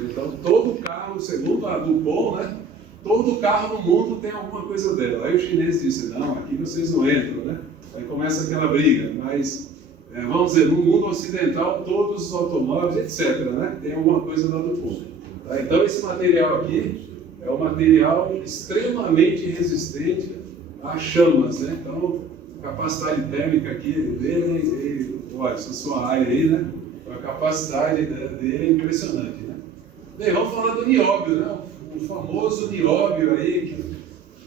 Então, todo carro, segundo a Dupont, né? Todo carro no mundo tem alguma coisa dela. Aí o chinês disse, não, aqui vocês não entram, né? Aí começa aquela briga, mas, vamos dizer, no mundo ocidental, todos os automóveis, etc., né? Tem alguma coisa da Dupont. Tá? Então, esse material aqui é um material extremamente resistente a chamas, né? Então, a capacidade térmica aqui dele, olha, essa sua área aí, né? A capacidade dele é impressionante, né? Bem, vamos falar do nióbio, né? O famoso nióbio aí,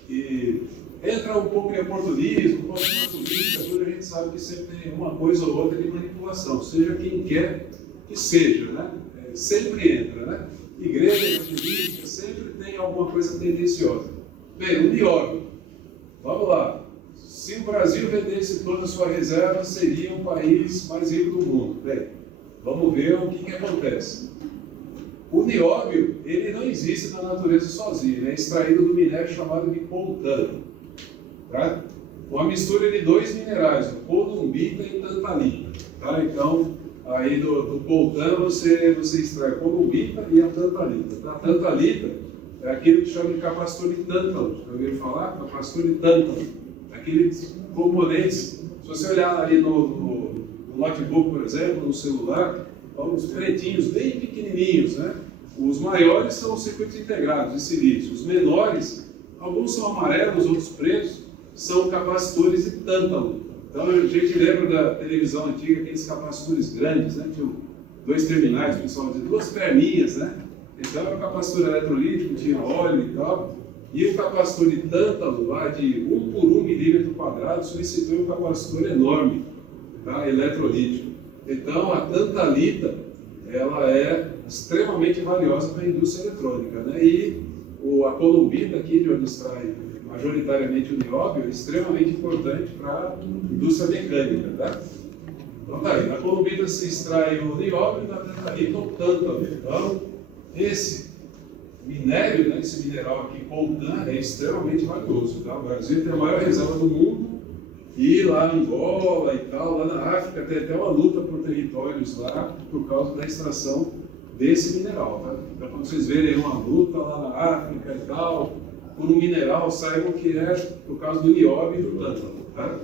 que entra um pouco em oportunismo, um pouco na política, tudo, a gente sabe que sempre tem uma coisa ou outra de manipulação, seja quem quer que seja, né? Sempre entra, né? Igreja, política, sempre tem alguma coisa tendenciosa. Bem, o nióbio, vamos lá. Se o Brasil vendesse toda a sua reserva, seria um país mais rico do mundo. Bem, vamos ver o que acontece. O nióbio, ele não existe na natureza sozinho, ele é extraído do minério chamado de coltano, tá? Uma mistura de dois minerais, o columbita e tantalita, tá? Então, aí do coltano você extrai a columbita e a tantalita. A tantalita é aquele que chama de capacitor de tântalo, já ouviram falar? Capacitor de tântalo, aqueles componentes, se você olhar ali no notebook, por exemplo, no celular, uns pretinhos, bem pequenininhos, né? Os maiores são os circuitos integrados de silício. Os menores, alguns são amarelos, outros pretos, são capacitores de tântalo. Então a gente lembra da televisão antiga, aqueles capacitores grandes, né? Tinham dois terminais, o pessoal dizia, duas perninhas, né? Então era o capacitor eletrolítico, tinha óleo e tal. E o capacitor de tântalo, lá de 1 por 1 milímetro quadrado, substitui um capacitor enorme, tá? Eletrolítico. Então, a tantalita, ela é extremamente valiosa para a indústria eletrônica, né? E a columbita aqui, de onde extrai majoritariamente o nióbio, é extremamente importante para a indústria mecânica, tá? Então, tá aí, na columbita se extrai o nióbio e na tantalita o tântalo. Então, esse minério, né, esse mineral aqui, coltan, é extremamente valioso, tá? O Brasil tem a maior reserva do mundo. E lá em Angola e tal, lá na África, tem até uma luta por territórios lá por causa da extração desse mineral. Tá? Então, quando vocês verem uma luta lá na África e tal, por um mineral, saibam que é por causa do nióbio e do tântalo. Tá?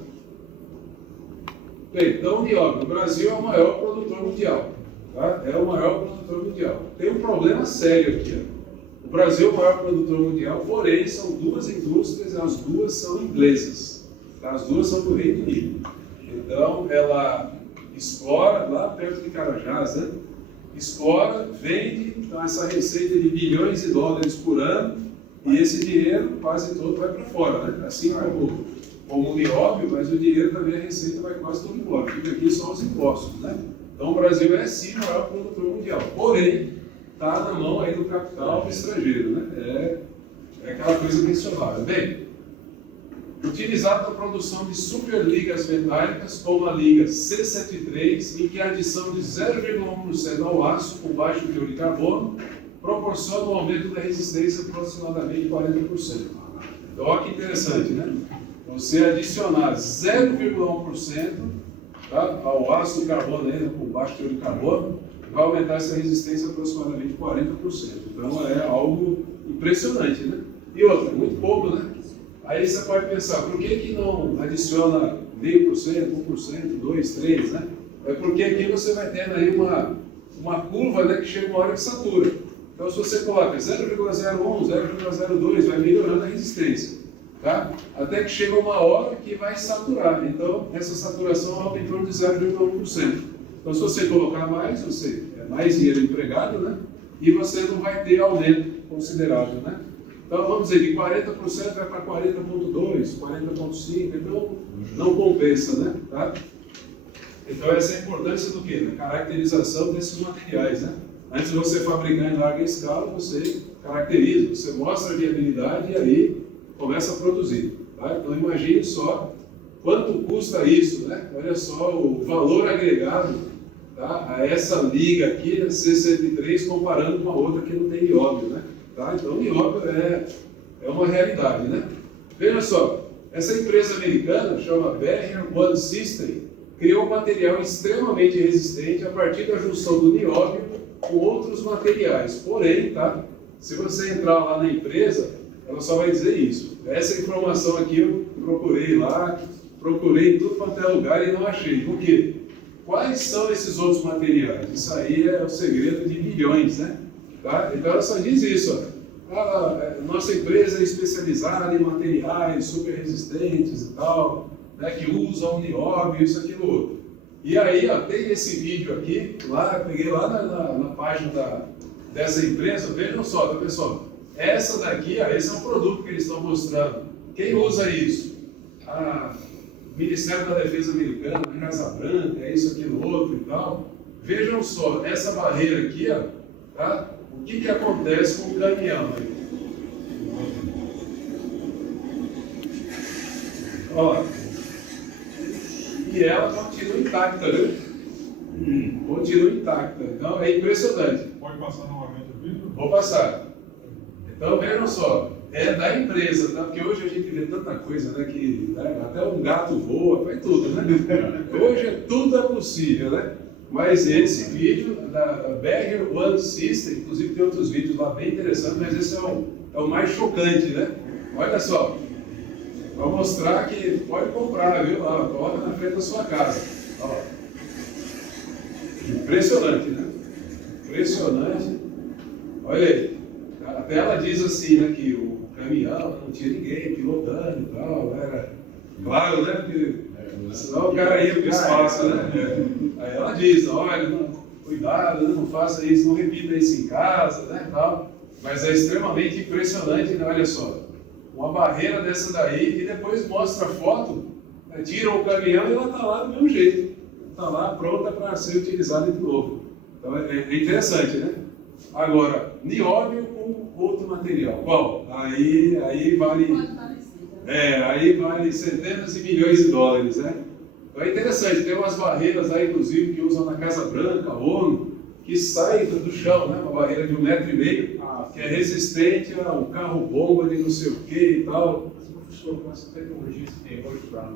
Bem, então o nióbio, o Brasil é o maior produtor mundial. Tá? É o maior produtor mundial. Tem um problema sério aqui. Ó. O Brasil é o maior produtor mundial, porém, são duas indústrias, as duas são inglesas. As duas são do Reino Unido. Então, ela explora lá perto de Carajás, né? Explora, vende, então essa receita de bilhões de dólares por ano, e esse dinheiro quase todo vai para fora, né? Assim como o nióbio, mas o dinheiro também, a receita vai quase todo embora. Fica aqui só os impostos, né? Então, o Brasil é sim o maior produtor mundial. Porém, está na mão aí do capital estrangeiro, né? É aquela coisa mencionada. Bem, utilizado na produção de superligas metálicas, como a liga C73, em que a adição de 0,1% ao aço com baixo teor de carbono proporciona um aumento da resistência de aproximadamente 40%. Então, olha que interessante, né? Você adicionar 0,1%, tá, ao aço de carbono ainda com baixo teor de carbono, vai aumentar essa resistência aproximadamente 40%. Então, é algo impressionante, né? E outra, muito pouco, né? Aí você pode pensar, por que não adiciona 0,5%, 1%, 2%, 3%, né? É porque aqui você vai tendo aí uma curva, né, que chega uma hora que satura. Então, se você coloca 0,01, 0,02, vai melhorando a resistência, tá? Até que chega uma hora que vai saturar. Então, essa saturação aumenta em torno de 0,1%. Então, se você colocar mais, você é mais dinheiro empregado, né? E você não vai ter aumento considerável, né? Então, vamos dizer, de 40% vai para 40,2%, 40,5%, então não compensa, né? Tá? Então, essa é a importância do quê? Da caracterização desses materiais, né? Antes de você fabricar em larga escala, você caracteriza, você mostra a viabilidade e aí começa a produzir. Tá? Então, imagine só quanto custa isso, né? Olha só o valor agregado, tá, a essa liga aqui, a C103, comparando com a outra que não tem nióbio, né? Tá? Então, o nióbio é uma realidade, né? Veja só, essa empresa americana chama Barrier One System, criou um material extremamente resistente a partir da junção do nióbio com outros materiais. Porém, tá? Se você entrar lá na empresa, ela só vai dizer isso. Essa informação aqui eu procurei lá, procurei em tudo quanto é lugar e não achei. Por quê? Quais são esses outros materiais? Isso aí é o segredo de milhões, né? Tá? Então ela só diz isso, ó. Nossa empresa é especializada em materiais super resistentes e tal, né, que usam nióbio, isso, aquilo, outro. E aí, ó, tem esse vídeo aqui, lá, peguei lá na página dessa empresa, vejam só, tá, pessoal? Essa daqui, ó, esse é um produto que eles estão mostrando. Quem usa isso? O Ministério da Defesa americano, a Casa Branca, é isso, aquilo, outro e tal. Vejam só, essa barreira aqui, ó, tá? O que acontece com o caminhão? Ó, e ela continua intacta, né? Continua intacta. Então é impressionante. Pode passar novamente o vídeo? Vou passar. Então vejam só, é da empresa, tá? Porque hoje a gente vê tanta coisa, né? Que né, até um gato voa, faz tudo, né? Hoje tudo é possível, né? Mas esse vídeo da Barrier One System, inclusive tem outros vídeos lá bem interessantes, mas esse é o mais chocante, né? Olha só, vou mostrar que pode comprar, viu? Lá, coloca na frente da sua casa. Ó. Impressionante, né? Impressionante. Olha aí. Até ela diz assim, né, que o caminhão não tinha ninguém pilotando e tal, era claro, né? Porque senão o cara ia para o espaço, né? Aí ela diz, olha, cuidado, não faça isso, não repita isso em casa, né? Tal. Mas é extremamente impressionante, né? Olha só, uma barreira dessa daí e depois mostra a foto, né? Tira o caminhão e ela está lá do mesmo jeito. Está lá pronta para ser utilizada de novo. Então é interessante, né? Agora, nióbio com outro material. Qual? Aí vale. Aí vale centenas de milhões de dólares, né? Então é interessante, tem umas barreiras aí, inclusive, que usam na Casa Branca, ONU, que saem do chão, né? Uma barreira de 1,5 metro, que é resistente a um carro-bomba de não sei o que e tal. Mas, professor, com essa tecnologia que tem hoje para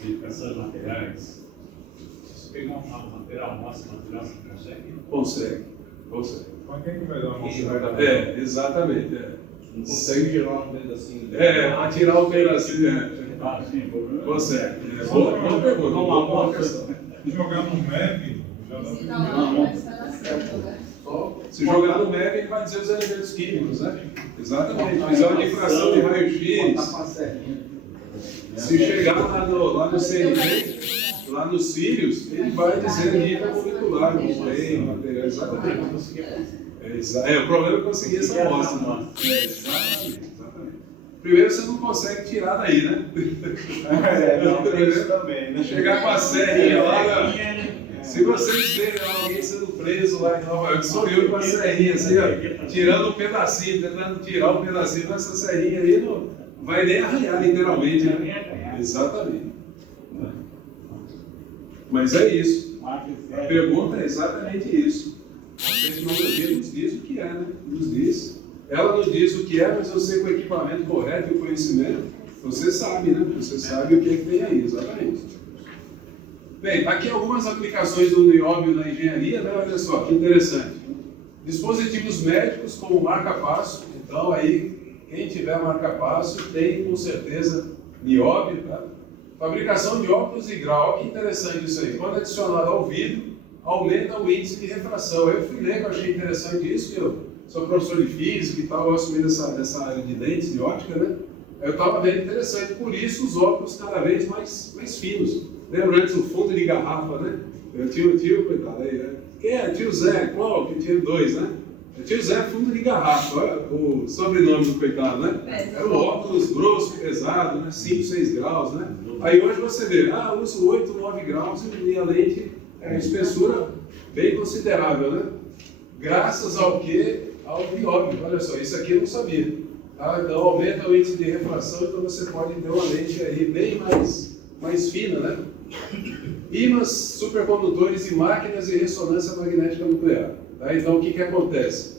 verificação de materiais, se você pegar um material, mostra material, você consegue? Consegue. Mas quem que vai dar uma Quem vai dar? Exatamente. Não consegue gerar um pedacinho. Atirar o pedacinho, Sim, Consegue. Boa pergunta. Boa questão. jogar no MEP, já dá Se pra não, entender. vai estar nascendo, né? Se jogar no MEP, ele vai dizer os elementos químicos, né? Exatamente. Fizer uma difração de raio-x. Se chegar lá no CNV, lá nos cílios, ele vai dizer nível molecular, material, exatamente. O problema é conseguir essa amostra. Exatamente. Primeiro você não consegue tirar daí, né? Isso também, né? Chegar com a serrinha lá, se vocês verem alguém sendo preso lá em Nova York, sou eu com a serrinha, assim, ó, tirando um pedacinho, tentando tirar um pedacinho, mas essa serrinha aí não vai nem arranhar literalmente, né? Exatamente. Mas é isso. A pergunta é exatamente isso. A tecnologia nos diz o que é, né? Nos diz. Ela nos diz o que é, mas você com o equipamento correto e o conhecimento, você sabe, né? Você sabe o que é que tem aí, exatamente. Bem, aqui algumas aplicações do nióbio na engenharia, né? Olha só, que interessante. Dispositivos médicos como marca-passo. Então aí, quem tiver marca-passo tem com certeza nióbio, tá? Fabricação de óculos de grau, olha que interessante isso aí. Quando adicionado ao vidro, aumenta o índice de refração. Eu fui ler que eu achei interessante isso, que eu sou professor de física e tal, eu gosto meio dessa área de lentes, de ótica, né? Eu estava vendo interessante, por isso os óculos cada vez mais finos. Lembra antes o fundo de garrafa, né? Eu tinha o tio, coitado aí, né? Quem é? Tio Zé, qual? Que tinha dois, né? O tio Zé fundo de garrafa, olha o sobrenome do coitado, né? Era o óculos grosso, pesado, né? 5, 6 graus, né? Aí hoje você vê, uso 8, 9 graus e a lente é espessura bem considerável, né? Graças ao quê? Ao nióbio. Olha só, isso aqui eu não sabia. Tá? Então aumenta o índice de refração, então você pode ter uma lente aí bem mais fina, né? Ímãs supercondutores e máquinas de ressonância magnética nuclear. Tá? Então o que acontece?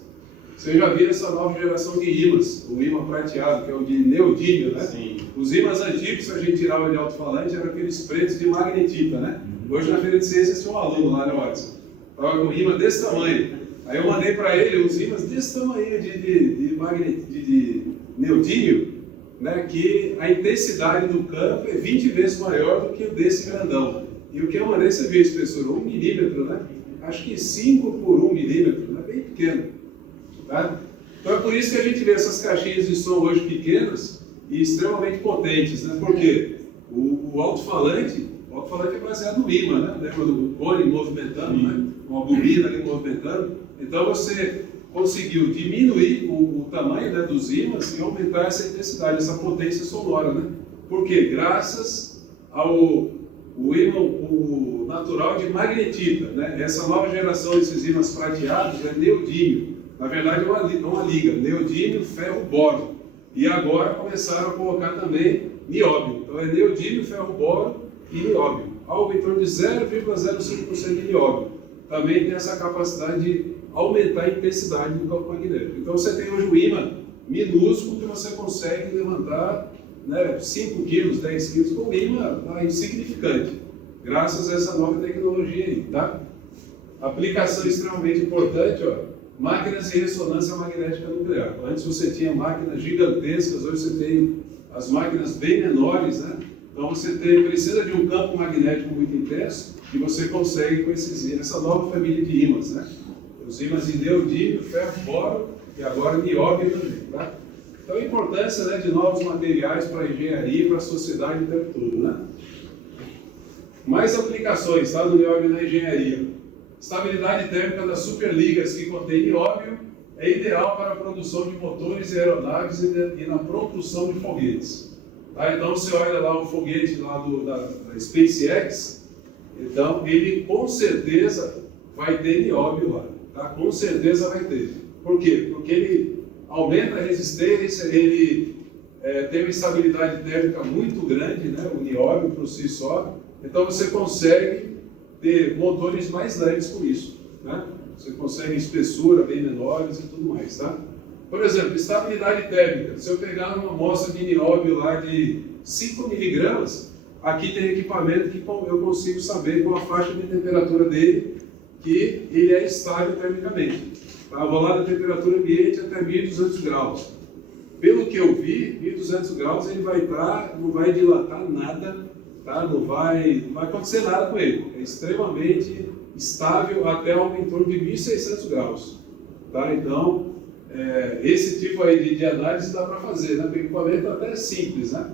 Você já viu essa nova geração de ímãs, o ímã prateado, que é o de neodímio, né? Sim. Os ímãs antigos, se a gente tirava de alto-falante, eram aqueles pretos de magnetita, né? Hoje na Feira de Ciências tinha um aluno lá, né, Watson? Estava com um ímã desse tamanho. Aí eu mandei para ele uns ímãs desse tamanho de neodímio, né? Que a intensidade do campo é 20 vezes maior do que o desse grandão. E o que eu mandei, você viu, espessura, 1 milímetro, né? Acho que 5 por 1 milímetro, né? Bem pequeno. Tá? Então é por isso que a gente vê essas caixinhas de som hoje pequenas e extremamente potentes, né? Porque o alto-falante é baseado no ímã, né? Lembra do cone movimentando, né? Uma bobina ali movimentando. Então você conseguiu diminuir o tamanho, né, dos ímãs e aumentar essa intensidade, essa potência sonora, né? Por quê? Graças ao ímã o natural de magnetita, né? Essa nova geração desses ímãs prateados é neodímio. Na verdade é uma liga, neodímio, ferro, boro. E agora começaram a colocar também nióbio. Então é neodímio, ferro, boro e nióbio. Algo em torno de 0,05% de nióbio. Também tem essa capacidade de aumentar a intensidade do campo magnético. Então você tem hoje um ímã minúsculo que você consegue levantar, né, 5 quilos, 10 quilos com um ímã insignificante, graças a essa nova tecnologia aí, tá? Aplicação extremamente importante, ó. Máquinas de ressonância magnética nuclear. Antes você tinha máquinas gigantescas, hoje você tem as máquinas bem menores, né? Então você precisa de um campo magnético muito intenso e você consegue com essa nova família de ímãs, né? Os ímãs de neodímio, ferro, boro e agora nióbio também, tá? Então a importância, né, de novos materiais para a engenharia e para a sociedade o tempo todo, né? Mais aplicações, tá, do nióbio na engenharia. Estabilidade térmica das superligas que contém nióbio é ideal para a produção de motores e aeronaves e na propulsão de foguetes. Tá? Então você olha lá o foguete lá da SpaceX, então ele com certeza vai ter nióbio lá, tá? Com certeza vai ter. Por quê? Porque ele aumenta a resistência, ele tem uma estabilidade térmica muito grande, né? O nióbio por si só, então você consegue ter motores mais leves com isso, né? Você consegue espessura bem menores e tudo mais, tá? Por exemplo, estabilidade térmica. Se eu pegar uma amostra de nióbio lá de 5 miligramas, aqui tem equipamento que eu consigo saber qual a faixa de temperatura dele, que ele é estável termicamente. Tá? Eu vou lá da temperatura ambiente até 1.200 graus. Pelo que eu vi, 1.200 graus ele vai estar, não vai dilatar nada, tá? Não vai acontecer nada com ele. É extremamente estável até algo em torno de 1.600 graus. Tá? Então, esse tipo aí de análise dá para fazer, né? O equipamento até é simples, né?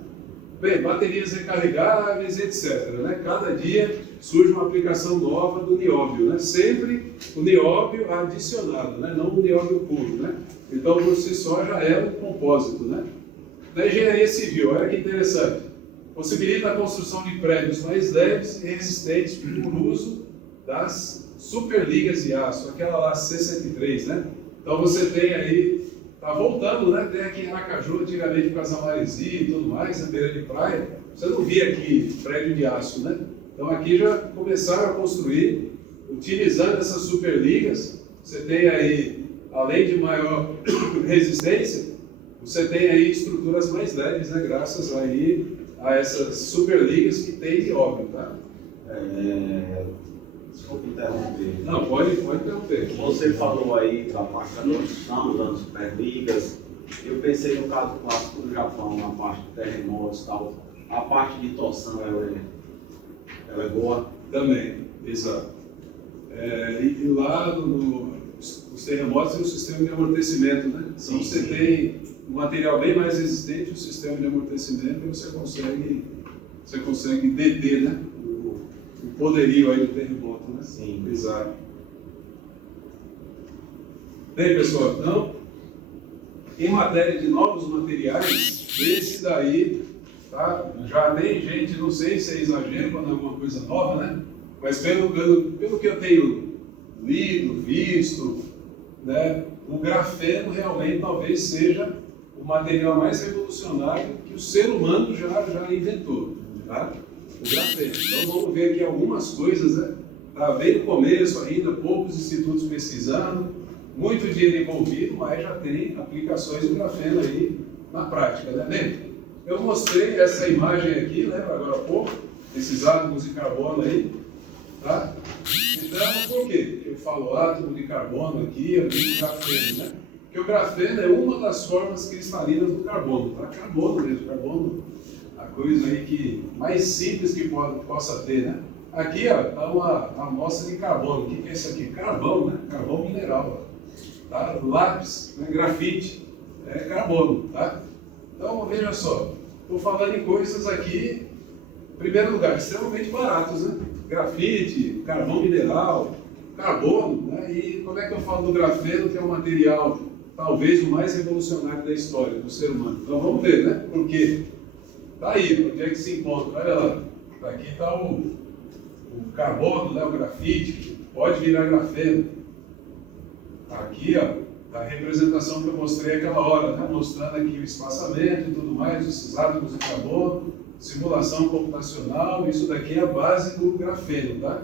Bem, baterias recarregáveis, etc. Né? Cada dia surge uma aplicação nova do nióbio, né? Sempre o nióbio adicionado, né? Não o nióbio puro, né? Então, por si só, já é um compósito, né? Na engenharia civil, olha que interessante. Possibilita a construção de prédios mais leves e resistentes por uso das superligas de aço, aquela lá C103, né? Então você tem aí, tá voltando, né? Tem aqui em Aracaju, antigamente com as Amaresi e tudo mais, na beira de praia, você não via aqui prédio de aço, né? Então aqui já começaram a construir, utilizando essas superligas, você tem aí, além de maior resistência, você tem aí estruturas mais leves, né? Graças aí a essas superligas que tem nióbio, tá? Desculpa interromper. Não, pode interromper. Você falou aí da parte da construção, usando superligas. Eu pensei no caso clássico do Japão, na parte de terremotos e tal. A parte de torção, ela é boa? Também, exato. E lá os terremotos tem um sistema de amortecimento, né? Então você tem um material bem mais resistente, o sistema de amortecimento, e você consegue deter, né? O poderio aí do terremoto, né? Sim. Exato. Bem, pessoal, então, em matéria de novos materiais, esse daí, tá? Já tem gente, não sei se é exagero quando é alguma coisa nova, né? Mas pelo que eu tenho lido, visto, né? O grafeno realmente talvez seja o material mais revolucionário que o ser humano já inventou, tá? O grafeno. Então vamos ver aqui algumas coisas, né? Tá bem no começo ainda, poucos institutos pesquisando, muito dinheiro envolvido, mas já tem aplicações do grafeno aí na prática, né? Lembra? Eu mostrei essa imagem aqui, lembra agora há pouco, esses átomos de carbono aí, tá? Então, por quê? Eu falo átomo de carbono aqui, eu digo grafeno, né? Porque o grafeno é uma das formas cristalinas do carbono, tá? Carbono mesmo, carbono, a coisa aí que mais simples que possa ter, né? Aqui, ó, tá uma amostra de carbono. O que é isso aqui? Carvão, né? Carvão mineral, ó. Tá? Lápis, né? Grafite, é carbono, tá? Então, veja só, estou falando em coisas aqui, em primeiro lugar, extremamente baratos, né? Grafite, carvão mineral, carbono, né? E como é que eu falo do grafeno, que é um material talvez o mais revolucionário da história do ser humano? Então vamos ver, né? Por quê? Tá aí, onde é que se encontra? Olha lá, aqui está o carbono, né? O grafite, pode virar grafeno. Aqui, ó, a representação que eu mostrei aquela hora, né? Mostrando aqui o espaçamento e tudo mais, esses átomos de carbono, simulação computacional, isso daqui é a base do grafeno, tá?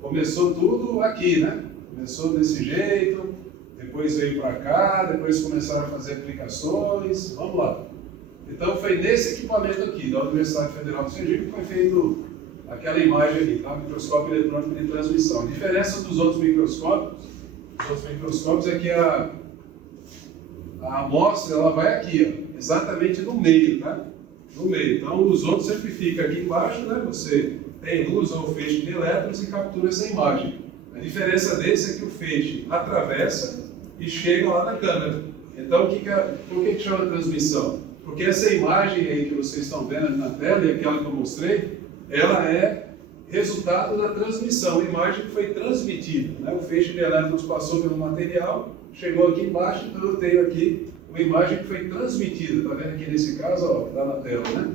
Começou tudo aqui, né? Começou desse jeito, depois veio para cá, depois começaram a fazer aplicações, vamos lá. Então foi nesse equipamento aqui, da Universidade Federal do Sergipe, que foi feito aquela imagem ali, tá? Microscópio eletrônico de transmissão. A diferença dos outros microscópios é que a amostra ela vai aqui, ó, exatamente no meio, tá? No meio. Então os outros sempre ficam aqui embaixo, né? Você tem luz ou feixe de elétrons e captura essa imagem. A diferença desse é que o feixe atravessa e chega lá na câmera. Então por que chama transmissão? Porque essa imagem aí que vocês estão vendo na tela e aquela que eu mostrei, ela é resultado da transmissão, a imagem que foi transmitida, né? O feixe de elétrons passou pelo material, chegou aqui embaixo, então eu tenho aqui uma imagem que foi transmitida, está vendo aqui nesse caso, ó, está na tela, né?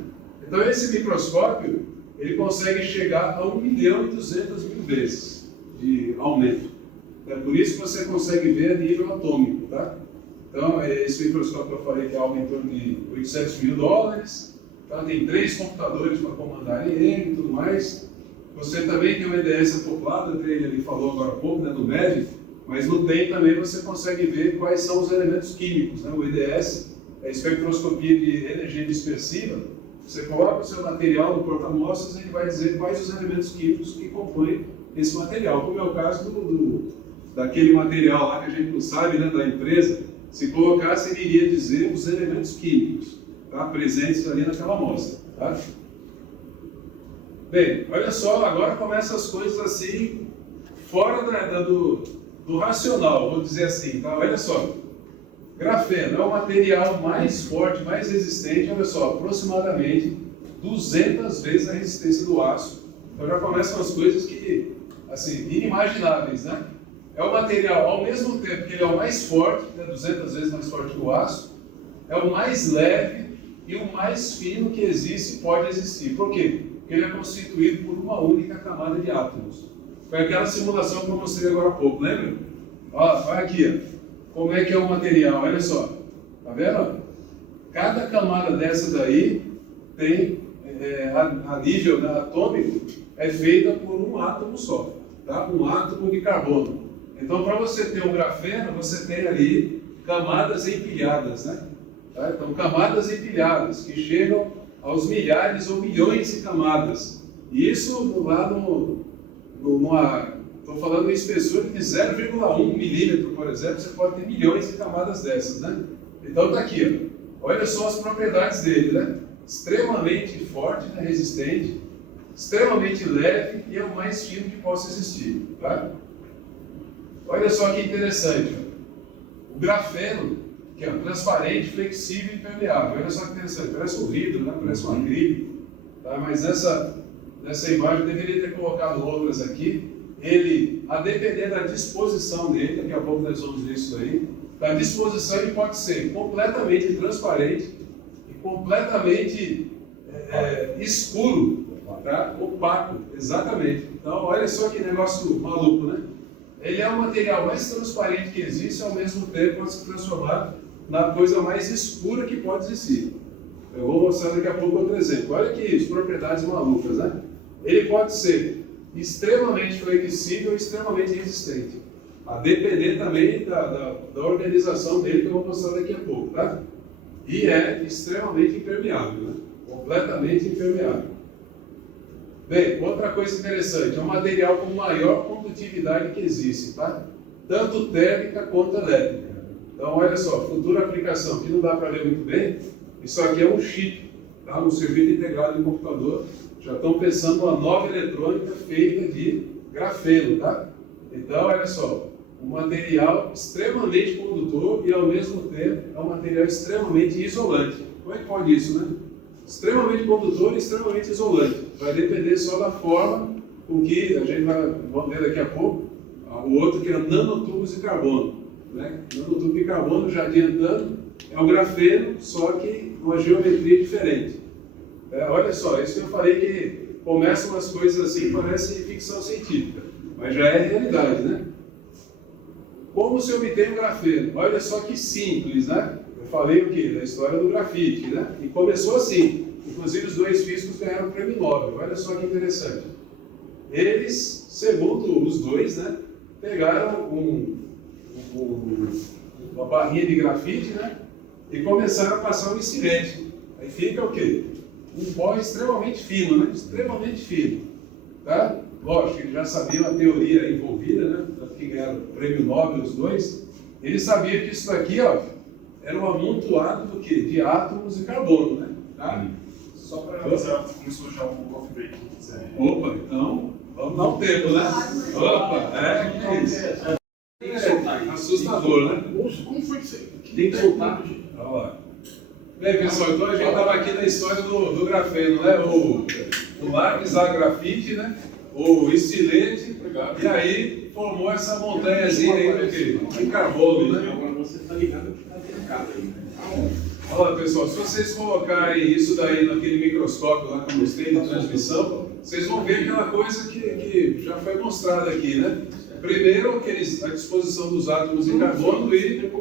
Então esse microscópio, ele consegue chegar a 1.200.000 vezes de aumento. É por isso que você consegue ver a nível atômico, tá? Então esse microscópio que eu falei que é algo em torno de $800.000, tá? Tem 3 computadores para comandarem ele e tudo mais. Você também tem o EDS acoplado, ele falou agora há pouco, né, do MED, mas no TEM também você consegue ver quais são os elementos químicos, né? O EDS é a espectroscopia de energia dispersiva. Você coloca o seu material no porta-amostras e ele vai dizer quais os elementos químicos que compõem esse material, como é o caso daquele material lá que a gente não sabe, né, da empresa. Se colocasse, ele iria dizer os elementos químicos, tá, presentes ali naquela amostra, tá? Bem, olha só, agora começam as coisas assim, fora do racional, vou dizer assim, tá? Olha só, grafeno é o material mais forte, mais resistente, olha só, aproximadamente 200 vezes a resistência do aço. Então já começam as coisas que, assim, inimagináveis, né? É o material, ao mesmo tempo que ele é o mais forte, né, 200 vezes mais forte que o aço, é o mais leve e o mais fino que existe e pode existir. Por quê? Porque ele é constituído por uma única camada de átomos. Foi aquela simulação que eu mostrei agora há pouco, lembra? Olha aqui, ó. Como é que é o material, olha só. Tá vendo? Cada camada dessa daí tem, a nível, né, atômico, é feita por um átomo só, tá? Um átomo de carbono. Então, para você ter um grafeno, você tem ali camadas empilhadas, né? Tá? Então, camadas empilhadas, que chegam aos milhares ou milhões de camadas. E isso lá estou falando em espessura de 0,1 milímetro, por exemplo, você pode ter milhões de camadas dessas, né? Então está aqui, ó. Olha só as propriedades dele, né? Extremamente forte, né? Resistente, extremamente leve e é o mais fino que possa existir, tá? Olha só que interessante, ó. O grafeno, que é transparente, flexível e impermeável. Olha só que interessante, parece um vidro, né? Parece um acrílico, tá? Mas nessa imagem eu deveria ter colocado outras aqui. Ele, a depender da disposição dele, daqui a pouco nós vamos ver isso aí, da disposição ele pode ser completamente transparente e completamente escuro, tá? Opaco, exatamente. Então olha só que negócio maluco, né? Ele é o material mais transparente que existe e ao mesmo tempo pode se transformar na coisa mais escura que pode existir. Eu vou mostrar daqui a pouco outro exemplo. Olha aqui as propriedades malucas, né? Ele pode ser extremamente flexível e extremamente resistente. A depender também da organização dele, que eu vou mostrar daqui a pouco, tá? E é extremamente impermeável, né? Completamente impermeável. Bem, outra coisa interessante, é um material com maior condutividade que existe, tá? Tanto térmica quanto elétrica. Então, olha só, futura aplicação, que não dá para ler muito bem, isso aqui é um chip, tá? Um circuito integrado de computador. Já estão pensando numa nova eletrônica feita de grafeno, tá? Então, olha só, um material extremamente condutor e, ao mesmo tempo, é um material extremamente isolante. Como é que pode isso, né? Extremamente condutor e extremamente isolante. Vai depender só da forma com que a gente vamos ver daqui a pouco, o outro que é nanotubos de carbono. Né? Nanotubo de carbono, já adiantando, é um grafeno, só que uma geometria diferente. Olha só, isso que eu falei que começam umas coisas assim, parece ficção científica, mas já é realidade, né? Como se obtém um grafeno? Olha só que simples, né? Eu falei o quê? Da história do grafite, né? E começou assim. Inclusive os dois físicos ganharam o prêmio Nobel. Olha só que interessante. Eles, segundo os dois, né? Pegaram uma barrinha de grafite, né? E começaram a passar um estilete. Aí fica o quê? Um pó extremamente fino, né? Extremamente fino. Tá? Lógico, eles já sabiam a teoria envolvida, né? Tanto que ganharam o prêmio Nobel os dois. Eles sabiam que isso daqui, ó, era um amontoado do quê? De átomos de carbono, né? Tá? Só para analisar como sujar um coffee break. Opa, então, vamos dar um tempo, né? Opa, que é isso? Assustador, né? Como foi isso aí? Tem que soltar. Olha lá. Bem, pessoal, então a gente estava aqui na história do grafeno, né? O lápis a grafite, né? O estilete, e aí formou essa montanhazinha aí de carbono, né? Agora você está ligado que está delicado aí, né? Olha lá, pessoal, se vocês colocarem isso daí naquele microscópio lá que eu mostrei na transmissão, vocês vão ver aquela coisa que já foi mostrada aqui, né? Primeiro, a disposição dos átomos de carbono e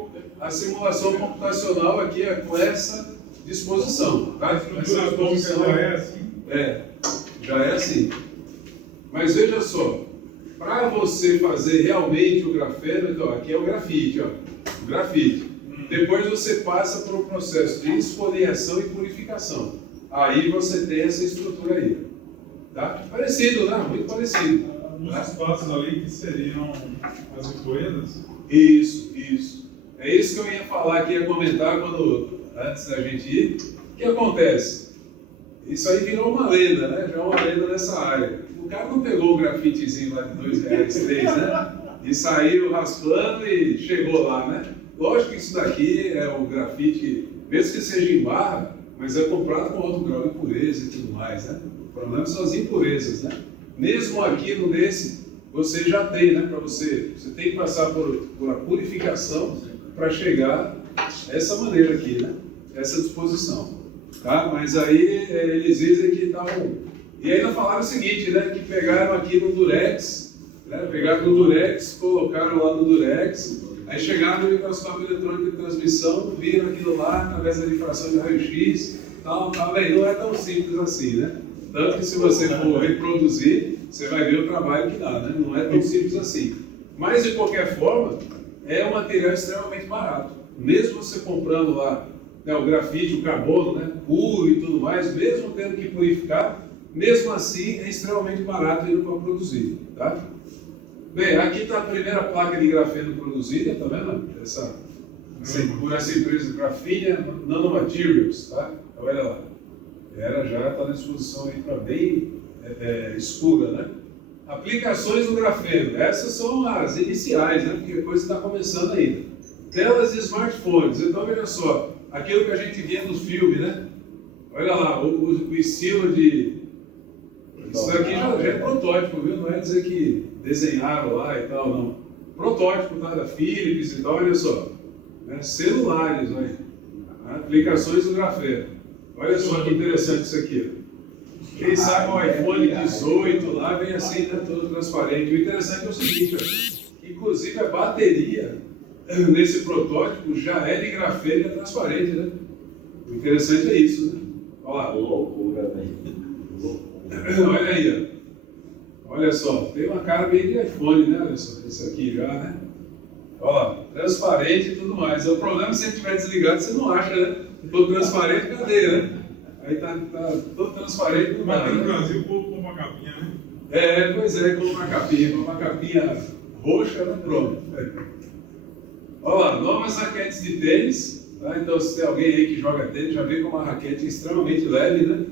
a simulação computacional aqui é com essa disposição, tá? Essa disposição já é assim? Já é assim. Mas veja só, para você fazer realmente o grafeno, então aqui é o grafite, ó, o grafite. Depois você passa por um processo de esfoliação e purificação. Aí você tem essa estrutura aí. Tá? Parecido, né? Muito parecido. Alguns espaços ali que seriam as empoeiras. Isso. É isso que eu ia falar, que ia comentar antes da gente ir. O que acontece? Isso aí virou uma lenda, né? Já é uma lenda nessa área. O cara não pegou o grafitezinho lá de R$2, R$3, né? E saiu raspando e chegou lá, né? Lógico que isso daqui é o grafite, mesmo que seja em barra, mas é comprado com alto grau de impureza e tudo mais, né? O problema são as impurezas, né? Mesmo aquilo nesse, você já tem, né? Para você tem que passar por a purificação para chegar a essa maneira aqui, né? Essa disposição, tá? Mas aí eles dizem que estavam... E ainda falaram o seguinte, né? Que pegaram aqui no Durex, né? Pegaram no Durex, colocaram lá no Durex, aí chegaram no microscópio eletrônico de transmissão, viram aquilo lá através da difração de raio-x, tal, bem, não é tão simples assim, né? Tanto que se você for reproduzir, você vai ver o trabalho que dá, né? Não é tão simples assim. Mas, de qualquer forma, é um material extremamente barato. Mesmo você comprando lá, né, o grafite, o carbono, né, puro e tudo mais, mesmo tendo que purificar, mesmo assim é extremamente barato ainda para produzir, tá? Bem, aqui está a primeira placa de grafeno produzida, tá vendo? Por essa empresa Graphene Nanomaterials, tá? Então, olha lá. Já está na disposição aí para bem escura, né? Aplicações do grafeno. Essas são as iniciais, né? Porque a coisa está começando ainda. Telas de smartphones. Então, veja só. Aquilo que a gente via no filme, né? Olha lá, o estilo de... Isso daqui já é protótipo, viu? Não é dizer que desenharam lá e tal, não. Protótipo, tá? Da Philips e tal, olha só. Né? Celulares, olha. Aplicações do grafeno. Olha só que interessante isso aqui. Quem sabe o iPhone 18 lá vem assim, né? Todo transparente. O interessante é o seguinte, ó. Inclusive a bateria nesse protótipo já é de grafeno e é transparente, né? O interessante é isso, né? Olha lá. Loucura, velho. Olha aí, ó. Olha só, tem uma cara bem de iPhone, né? Olha só, isso aqui já, né? Olha lá, transparente e tudo mais. O problema é se ele estiver desligado, você não acha, né? Todo transparente, cadê, né? Aí tá todo transparente, não Mas dá, aqui no né? Brasil o povo põe uma capinha, né? Pois é, com uma capinha roxa, né? Pronto. Olha lá, novas raquetes de tênis, tá? Então se tem alguém aí que joga tênis, já vê com uma raquete extremamente leve, né?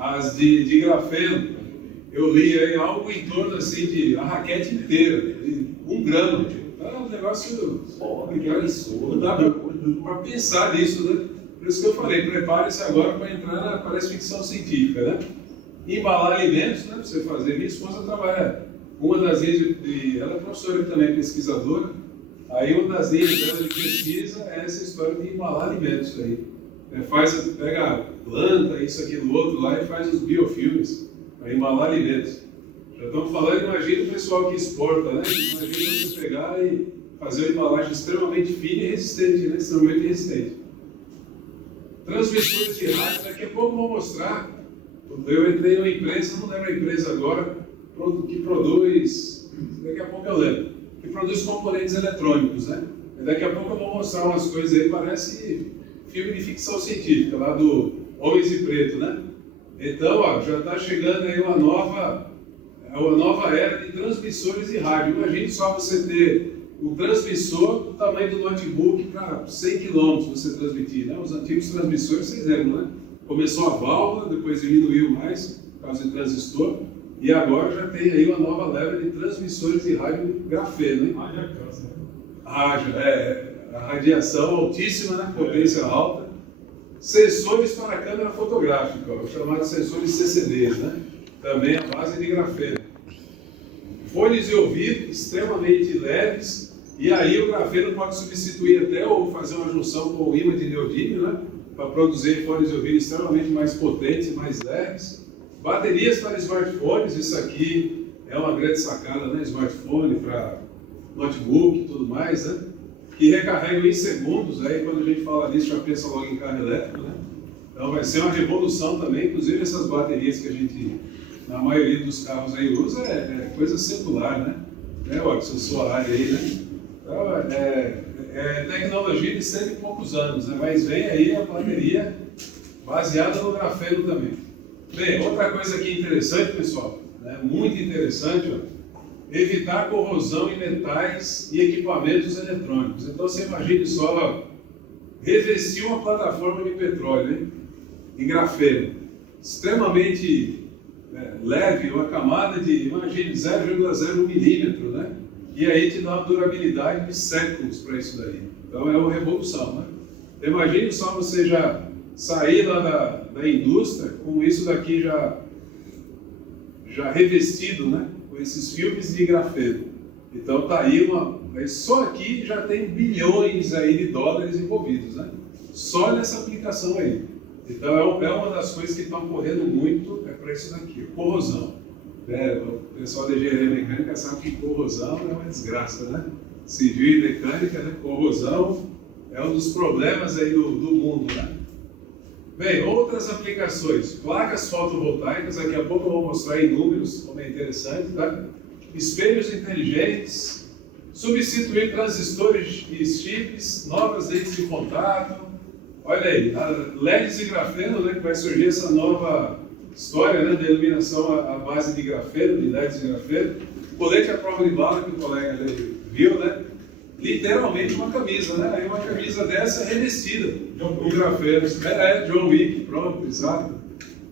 As de grafeno, eu li aí algo em torno assim de a raquete inteira, de 1 grama. É um negócio não dá para pensar nisso, né? Por isso que eu falei, prepare-se agora para entrar na parece ficção científica, né? Embalar alimentos, né? Para você fazer. Minha esposa trabalha, uma das linhas ela é professora também, pesquisadora. Aí uma das linhas dela de pesquisa é essa história de embalar alimentos aí. Pega a planta, isso, aquilo, outro lá e faz os biofilmes para embalar alimentos. Já estamos falando, imagina o pessoal que exporta, né? Imagina você pegar e fazer uma embalagem extremamente fina e resistente, né? Extremamente resistente. Transmissores de rádio, daqui a pouco eu vou mostrar. Eu entrei em uma empresa, não lembro a empresa agora, que produz, daqui a pouco eu lembro, que produz componentes eletrônicos, né? E daqui a pouco eu vou mostrar umas coisas aí, parece filme de ficção científica, lá do Homens de Preto, né? Então, ó, já está chegando aí uma nova era de transmissores de rádio. Imagine só você ter um transmissor do tamanho do notebook para 100 km você transmitir, né? Os antigos transmissores, vocês lembram, né? Começou a válvula, depois diminuiu mais, por causa de transistor, e agora já tem aí uma nova leva de transmissores de rádio grafeno, né? Haja câncer. A radiação altíssima, né? Potência alta. Sensores para câmera fotográfica, os chamados sensores CCDs, né? Também a base de grafeno. Fones de ouvido extremamente leves, e aí o grafeno pode substituir até ou fazer uma junção com o ímã de neodímio, né? Para produzir fones de ouvido extremamente mais potentes e mais leves. Baterias para smartphones, isso aqui é uma grande sacada, né? Smartphone para notebook e tudo mais, né? Que recarregam em segundos, aí quando a gente fala disso já pensa logo em carro elétrico, né? Então vai ser uma revolução também, inclusive essas baterias que a gente, na maioria dos carros aí usa, é coisa circular, né? Watson, sua área aí, né? Então é tecnologia de 100 e poucos anos, né? Mas vem aí a bateria baseada no grafeno também. Bem, outra coisa aqui interessante, pessoal, né? Muito interessante, ó. Evitar corrosão em metais e equipamentos eletrônicos. Então você imagine só revestir uma plataforma de petróleo, hein? Em grafeno, extremamente leve, uma camada de, imagine, 0,01 milímetro, né? E aí te dá uma durabilidade de séculos para isso daí. Então é uma revolução, né? Imagine só você já sair lá da indústria com isso daqui já revestido, né? Esses filmes de grafeno. Então está aí só aqui já tem bilhões aí de dólares envolvidos, né? Só nessa aplicação aí. Então é uma das coisas que estão correndo muito para isso daqui, corrosão. O pessoal da engenharia mecânica sabe que corrosão é uma desgraça, né? Civil e mecânica, né? Corrosão é um dos problemas aí do mundo, né? Bem, outras aplicações, placas fotovoltaicas, daqui a pouco eu vou mostrar em números, como é interessante, tá? Espelhos inteligentes, substituir transistores e chips, novas lentes de contato, olha aí, LEDs de grafeno, né, que vai surgir essa nova história, né, de iluminação à base de grafeno, de LEDs de grafeno, colete à prova de bala, que o colega ali viu, né? Literalmente uma camisa, né? Aí uma camisa dessa é revestida com grafeno. John Wick, pronto, exato.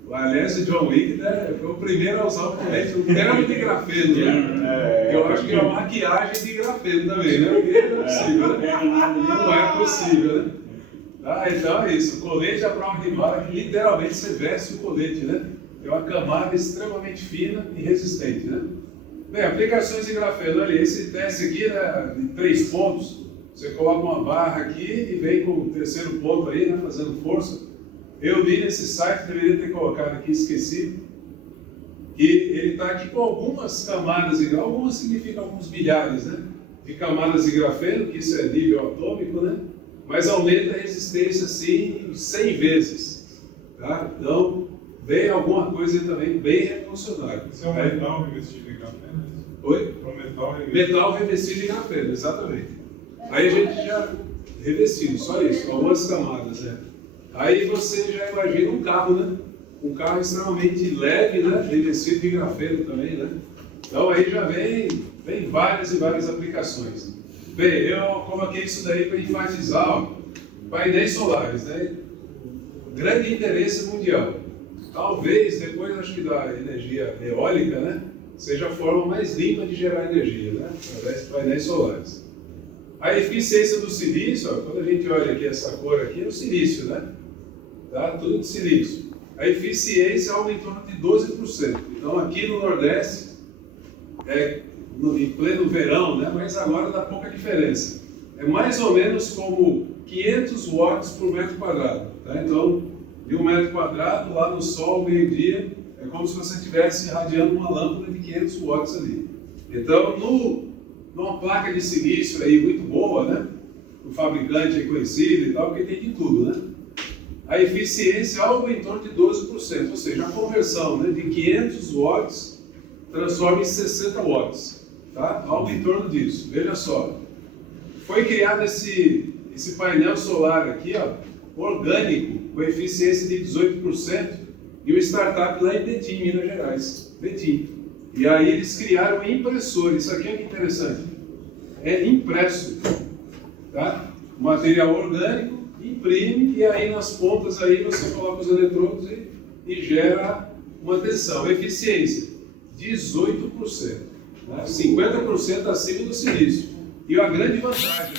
Aliás, o John Wick, né, foi o primeiro a usar o colete, o termo de grafeno, né? Eu acho que é uma maquiagem de grafeno também, né? Porque não é possível, né? Não é possível, né? Então é isso, o colete à prova de bala, que literalmente você veste o colete, né? É uma camada extremamente fina e resistente, né? Bem, aplicações de grafeno, olha, esse teste aqui, né, de 3 pontos, você coloca uma barra aqui e vem com o terceiro ponto aí, né, fazendo força. Eu li nesse site, deveria ter colocado aqui, esqueci, que ele está aqui com algumas camadas, algumas significam alguns milhares, né, de camadas de grafeno, que isso é nível atômico, né, mas aumenta a resistência, assim, 100 vezes, tá? Então, vem alguma coisa também bem revolucionária. Isso é um metal revestido em grafeno? Oi? É um metal revestido. Metal revestido em grafeno, exatamente. Aí a gente já revestido, só isso, algumas camadas, né? Aí você já imagina um carro, né? Um carro extremamente leve, né? Revestido de grafeno também, né? Então aí já vem várias e várias aplicações. Bem, eu coloquei isso daí para enfatizar, ó, painéis solares, né? Grande interesse mundial. Talvez, depois acho que da energia eólica, né? Seja a forma mais limpa de gerar energia, né? Através de painéis solares. A eficiência do silício, ó, quando a gente olha aqui essa cor aqui, é o silício, né? Tá? Tudo de silício. A eficiência é algo em torno de 12%. Então aqui no Nordeste, em pleno verão, né? Mas agora dá pouca diferença. É mais ou menos como 500 watts por metro quadrado. Tá? Então, de 1 metro quadrado, lá no sol, meio-dia, é como se você estivesse irradiando uma lâmpada de 500 watts ali. Então, numa placa de silício aí muito boa, né? O fabricante é conhecido e tal, porque tem de tudo, né? A eficiência é algo em torno de 12%, ou seja, a conversão, né, de 500 watts transforma em 60 watts, tá? Algo em torno disso. Veja só, foi criado esse painel solar aqui, ó, orgânico, com eficiência de 18%, e uma startup lá em Betim, Minas Gerais. Betim. E aí eles criaram um impressor. Isso aqui é interessante. É impresso, tá? Material orgânico, imprime, e aí nas pontas aí você coloca os eletrodos e gera uma tensão. Eficiência, 18%. Né? 50% acima do silício. E a grande vantagem,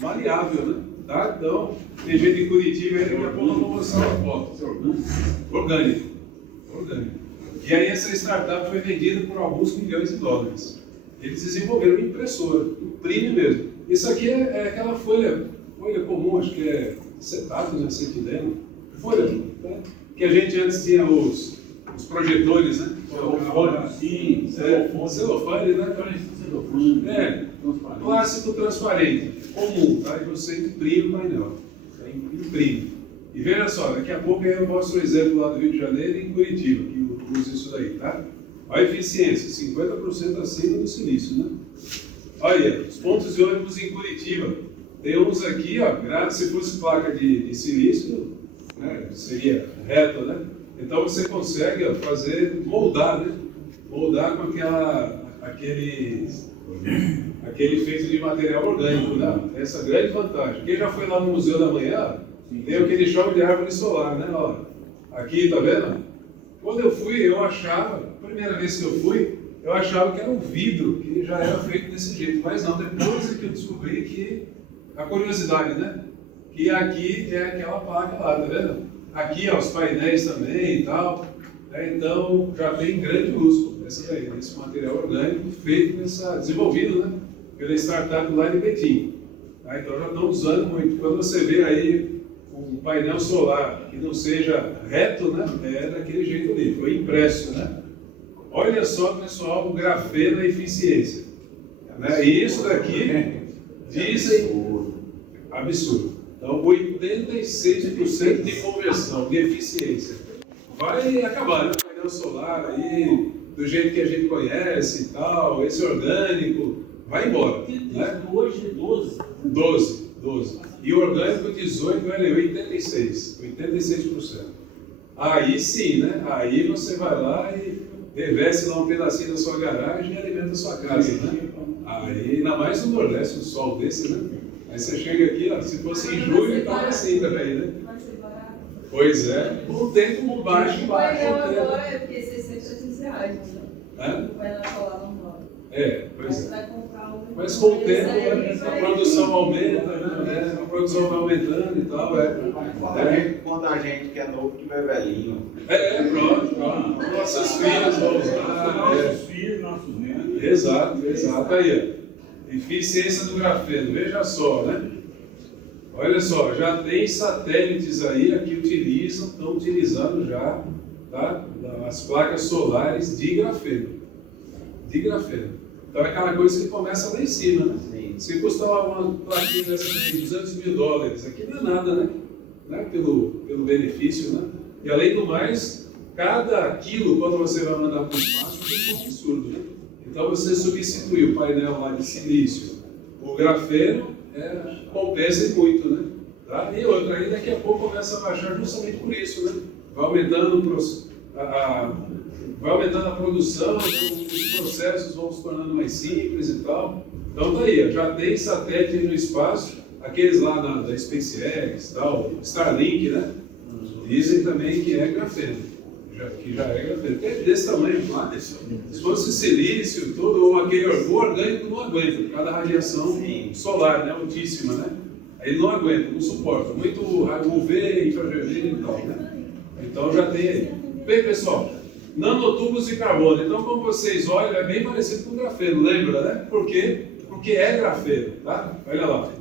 maleável, né? Tá? Então, tem gente em Curitiba aí, daqui a pouco eu vou mostrar uma foto. Orgânico. E aí essa startup foi vendida por alguns milhões de dólares. Eles desenvolveram uma impressora, imprime mesmo. Isso aqui é aquela folha comum, acho que é acetato, né? Acetileno. Folha, né? Que a gente antes tinha os projetores, né? Sim, celofane, né? Plástico transparente, comum, tá? E você imprime o painel. Imprime. E veja só, daqui a pouco eu mostro um exemplo lá do Rio de Janeiro e em Curitiba, que usa isso daí, tá? A eficiência, 50% acima do silício, né? Olha, os pontos de ônibus em Curitiba. Tem uns aqui, ó, se fosse placa de silício, né, seria reto, né? Então você consegue moldar, né? Moldar com aquele feito de material orgânico, né? Essa grande vantagem. Quem já foi lá no Museu da Manhã, tem o que eles chamam de árvore solar, né? Ó, aqui, tá vendo? Quando eu fui, eu achava, primeira vez que eu fui, eu achava que era um vidro, que já era feito desse jeito. Mas não, depois é que eu descobri que a curiosidade, né? Que aqui é aquela placa lá, tá vendo? Aqui, ó, os painéis também e tal. Né? Então, já tem grande uso esse material orgânico feito desenvolvido, né? Pela startup lá de Betim. Tá? Então, já estão usando muito. Quando você vê aí um painel solar que não seja reto, né? É daquele jeito ali, foi impresso, né? Olha só, pessoal, o grafeno e eficiência. Né? E isso daqui dizem absurdo. Então, 86% de conversão, de eficiência. Vai acabar, né? O painel solar aí, do jeito que a gente conhece e tal, esse orgânico, vai embora. Né? Hoje, 12. 12. E o orgânico, 18, olha, 86%. Aí sim, né? Aí você vai lá e reveste lá um pedacinho da sua garagem e alimenta a sua casa, né? Aí, ainda mais no Nordeste, um sol desse, né? Aí você chega aqui, ó, se fosse em julho, estava assim também, né? Vai ser barato. Pois é, por tempo baixo. O painel agora é porque 600 reais, né? Hã? O painel solar não roda. Pois é. Vai comprar um. Mas com o tempo, a produção aumenta, né? A produção vai aumentando e tal, Quando a gente que é novo tiver velhinho. Pronto. Nossos filhos vão usar. Nossos filhos, nossos netos. Exato. Aí, ó. Eficiência do grafeno, veja só, né? Olha só, já tem satélites aí que estão utilizando já, tá? As placas solares de grafeno. Então é aquela coisa que começa lá em cima, né? Sim. Se custar uma plaquinha dessa de $200 mil, aqui não é nada, né? Pelo benefício, né? E além do mais, cada quilo, quando você vai mandar para o espaço, tem um absurdo, né? Então você substitui o painel lá de silício, o grafeno, compensa muito, né? Tá? E outra, aí daqui a pouco começa a baixar justamente por isso, né? Vai aumentando a produção, os processos vão se tornando mais simples e tal. Então tá aí, já tem satélite no espaço, aqueles lá da SpaceX, tal, Starlink, né? Dizem também que é grafeno, que já é grafeno. É desse tamanho, lá, se fosse silício, tudo, ou aquele orgânico não aguenta, por causa da radiação solar, né? Altíssima, né? Ele não aguenta, não suporta, muito UV, infravermelho e tal, né? Então já tem aí. Bem, pessoal, nanotubos de carbono. Então, como vocês olham, é bem parecido com grafeno, lembra, né? Por quê? Porque é grafeno, tá? Olha lá,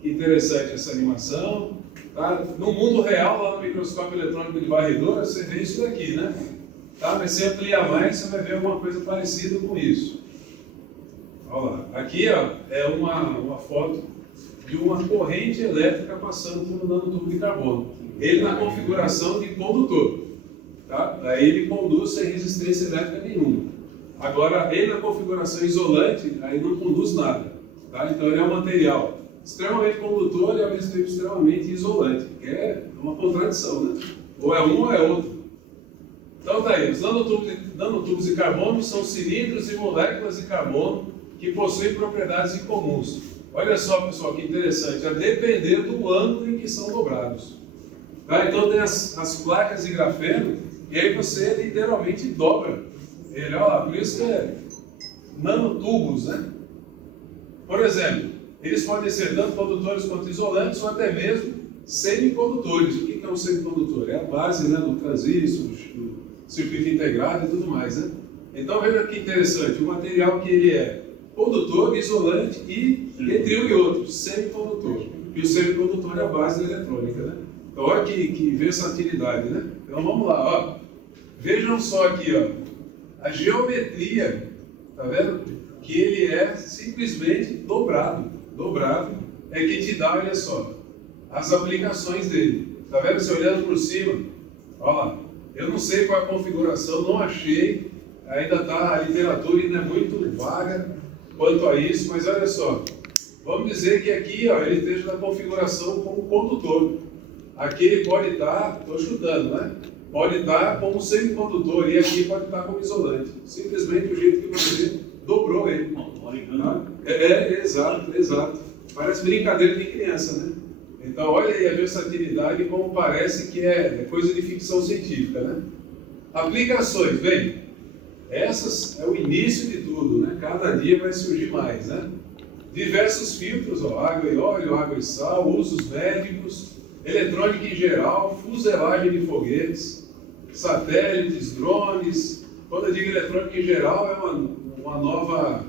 que interessante essa animação. Tá? No mundo real, lá no microscópio eletrônico de varredura, você vê isso daqui, né? Tá? Mas se ampliar mais, você vai ver alguma coisa parecida com isso. Olha lá. Aqui ó, é uma foto de uma corrente elétrica passando por um nanotubo de carbono. Ele na configuração de condutor. Tá? Aí ele conduz sem resistência elétrica nenhuma. Agora, ele na configuração isolante, aí não conduz nada. Tá? Então ele é um material extremamente condutor e ao mesmo tempo extremamente isolante, que é uma contradição, né? Ou é um ou é outro. Então tá aí, os nanotubos de carbono são cilindros e moléculas de carbono que possuem propriedades incomuns. Olha só, pessoal, que interessante, a depender do ângulo em que são dobrados. Tá? Então tem as placas de grafeno, e aí você literalmente dobra ele. Olha lá, por isso que é nanotubos, né? Por exemplo, eles podem ser tanto condutores quanto isolantes, ou até mesmo semicondutores. O que é um semicondutor? É a base, né, do transistor, do circuito integrado e tudo mais, né? Então veja que interessante, o material que ele é condutor, isolante e, entre um e outro, semicondutor. E o semicondutor é a base da eletrônica, né? Então olha que versatilidade, né? Então vamos lá, ó. Vejam só aqui, ó, a geometria, tá vendo? Que ele é simplesmente dobrado é que te dá, olha só, as aplicações dele. Tá vendo? Você olhando por cima, olha lá, eu não sei qual é a configuração, não achei, ainda tá, a literatura ainda é muito vaga quanto a isso, mas olha só, vamos dizer que aqui, ó, ele esteja na configuração como condutor. Aqui ele pode estar, estou chutando, né? Pode estar como semicondutor e aqui pode estar como isolante. Simplesmente o jeito que você dobrou ele. Tá? Exato. Parece brincadeira de criança, né? Então olha aí a versatilidade, como parece que é coisa de ficção científica, né? Aplicações, bem, essas é o início de tudo, né? Cada dia vai surgir mais, né? Diversos filtros, ó, água e óleo, água e sal, usos médicos, eletrônica em geral, fuselagem de foguetes, satélites, drones. Quando eu digo eletrônica em geral, é uma nova...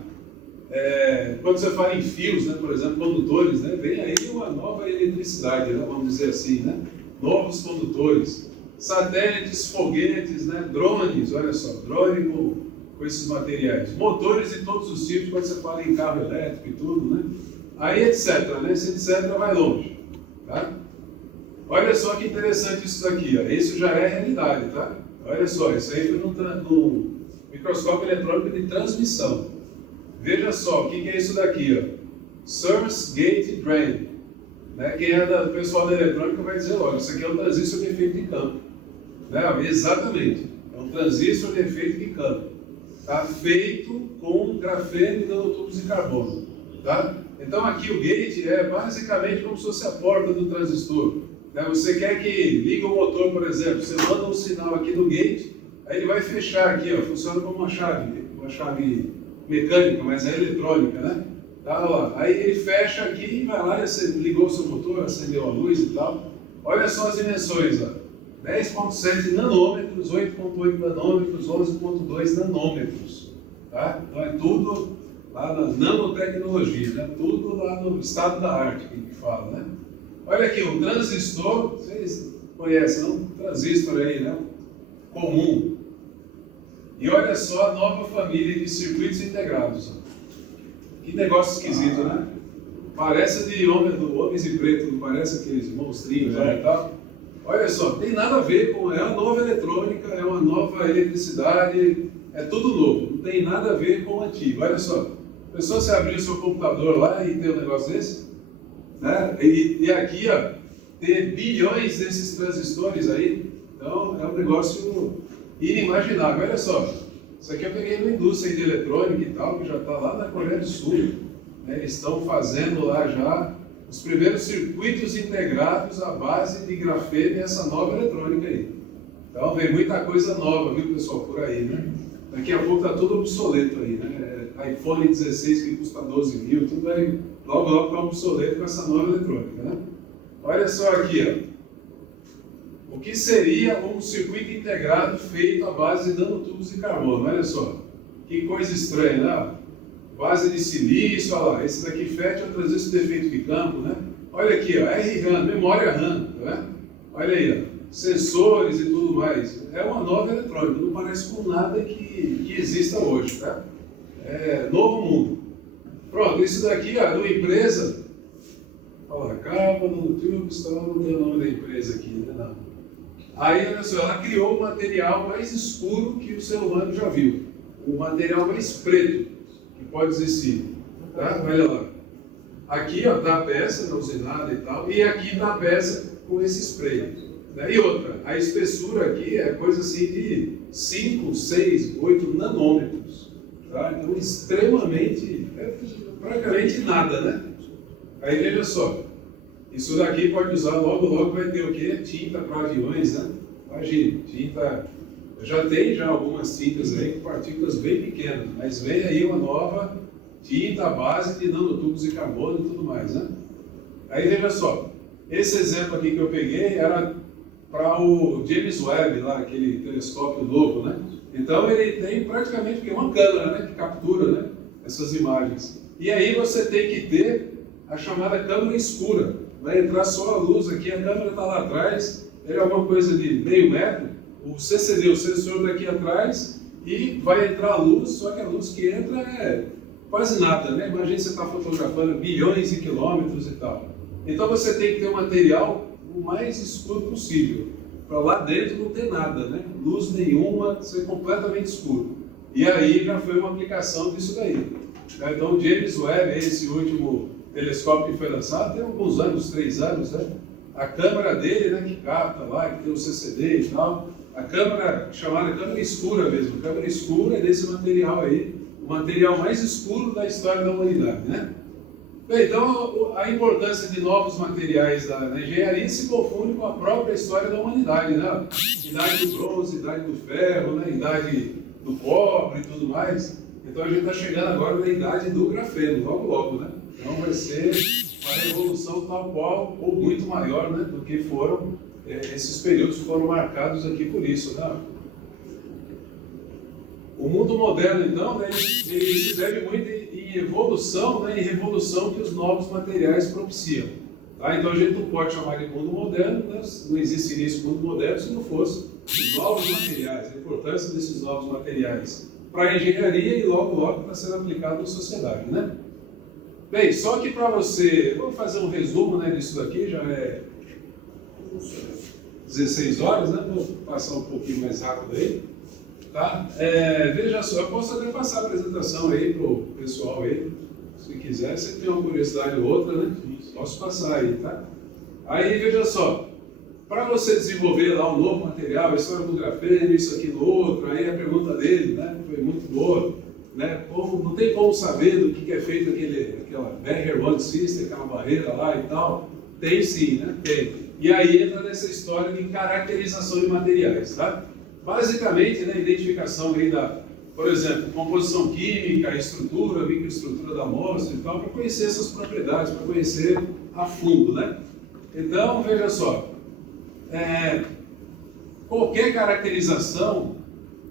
quando você fala em fios, né, por exemplo, condutores, né, vem aí uma nova eletricidade, né, vamos dizer assim, né? Novos condutores. Satélites, foguetes, né, drones, olha só, drone com esses materiais. Motores de todos os tipos, quando você fala em carro elétrico e tudo, né? Aí, etc, né? Esse etc vai longe, tá? Olha só que interessante isso daqui, ó. Isso já é realidade, tá? Olha só, isso aí foi no microscópio eletrônico de transmissão. Veja só, o que é isso daqui, ó? Source Gate Drain. Né? Quem é do pessoal da eletrônica vai dizer logo, isso aqui é um transistor de efeito de campo. Né? Exatamente, é um transistor de efeito de campo. Tá? Feito com grafeno e nanotubos de carbono. Tá? Então aqui o gate é basicamente como se fosse a porta do transistor. Né? Você quer que ligue o motor, por exemplo, você manda um sinal aqui no gate, aí ele vai fechar aqui, ó, funciona como uma chave mecânica, mas é eletrônica, né? Tá, ó, aí ele fecha aqui e vai lá, você ligou o seu motor, acendeu a luz e tal. Olha só as dimensões, ó. 10,7 nanômetros, 8,8 nanômetros, 11,2 nanômetros. Tá? Então é tudo lá na nanotecnologia, né? Tudo lá no estado da arte que a gente fala, né? Olha aqui, um transistor, vocês conhecem, não? Um transistor aí, né? Comum. E olha só a nova família de circuitos integrados. Ó. Que negócio esquisito, né? Parece de homens em preto, não parece aqueles monstrinhos lá e tal. Olha só, tem nada a ver com... É uma nova eletrônica, é uma nova eletricidade, é tudo novo. Não tem nada a ver com o antigo. Olha só, pensou você abrir o seu computador lá e ter um negócio desse? né? E aqui, ó, tem bilhões desses transistores aí, então é um negócio inimaginável. Olha só, isso aqui eu peguei numa indústria de eletrônica e tal, que já está lá na Coreia do Sul, né? Eles estão fazendo lá já os primeiros circuitos integrados à base de grafeno e essa nova eletrônica aí. Então vem muita coisa nova, viu, pessoal, por aí, né? Daqui a pouco está tudo obsoleto aí, né? iPhone 16 que custa 12 mil, tudo vai logo logo ficar obsoleto com essa nova eletrônica, né? Olha só aqui, ó. O que seria um circuito integrado feito à base de nanotubos de carbono? Olha só, que coisa estranha, né? Base de silício, olha lá, esse daqui FET é o transistor de efeito de campo, né? Olha aqui, ó, RRAM, memória RAM, tá vendo? Olha aí, ó, sensores e tudo mais. É uma nova eletrônica, não parece com nada que exista hoje, tá? É novo mundo. Pronto, isso daqui, ó, numa empresa, olha, capa, nanotubes, não tem o nome da empresa aqui, né? Não. Aí, olha só, ela criou o material mais escuro que o ser humano já viu. O material mais preto que pode existir. Tá? Olha lá. Aqui está a peça, na usinada e tal, e aqui está a peça com esse spray. Né? E outra, a espessura aqui é coisa assim de 5, 6, 8 nanômetros. Tá? Então, extremamente, praticamente nada, né? Aí veja só. Isso daqui pode usar, logo vai ter o quê? Tinta para aviões, né? Imagina, tinta... Já tem algumas tintas aí com partículas bem pequenas, mas vem aí uma nova tinta à base de nanotubos de carbono e tudo mais, né? Aí veja só, esse exemplo aqui que eu peguei era para o James Webb, lá, aquele telescópio novo, né? Então ele tem praticamente uma câmera, né, que captura, né, essas imagens. E aí você tem que ter a chamada câmera escura. Vai entrar só a luz aqui, a câmera está lá atrás, ele é alguma coisa de meio metro, o CCD, o sensor daqui atrás, e vai entrar a luz, só que a luz que entra é quase nada, né? Imagina você está fotografando bilhões de quilômetros e tal. Então você tem que ter um material o mais escuro possível, para lá dentro não ter nada, né? Luz nenhuma, ser completamente escuro. E aí já foi uma aplicação disso daí. Então o James Webb, esse último telescópio que foi lançado, tem alguns anos, 3 anos, né? A câmera dele, né, que capta lá, que tem o CCD e tal, a câmera, chamada câmera escura mesmo, câmera escura é desse material aí, o material mais escuro da história da humanidade, né? Bem, então a importância de novos materiais na engenharia se confunde com a própria história da humanidade, né? Idade do bronze, idade do ferro, né? Idade do cobre e tudo mais. Então a gente está chegando agora na idade do grafeno, logo, né? Então vai ser uma revolução tal qual, ou muito maior, né, do que foram esses períodos que foram marcados aqui por isso, né? O mundo moderno, então, né, ele se deve muito em evolução, né, em revolução que os novos materiais propiciam. Tá? Então a gente não pode chamar de mundo moderno, né? Não existiria esse mundo moderno se não fosse os novos materiais, a importância desses novos materiais para a engenharia e logo para ser aplicado na sociedade, né? Bem, só que para você, vamos fazer um resumo, né, disso daqui, já é 16 horas, né? Vou passar um pouquinho mais rápido aí, tá? Veja só, eu posso até passar a apresentação aí para o pessoal aí, se quiser, se tem uma curiosidade ou outra, né? Posso passar aí, tá? Aí, veja só, para você desenvolver lá um novo material, a história do grafeno, isso, aquilo, outro, aí a pergunta dele, né, foi muito boa. Né? Não tem como saber do que é feito aquela Barrier Wall System, aquela barreira lá e tal. Tem sim, né? Tem. E aí entra nessa história de caracterização de materiais, tá? Basicamente, né, identificação aí por exemplo, composição química, estrutura, microestrutura da amostra e tal, para conhecer essas propriedades, para conhecer a fundo, né? Então, veja só, qualquer caracterização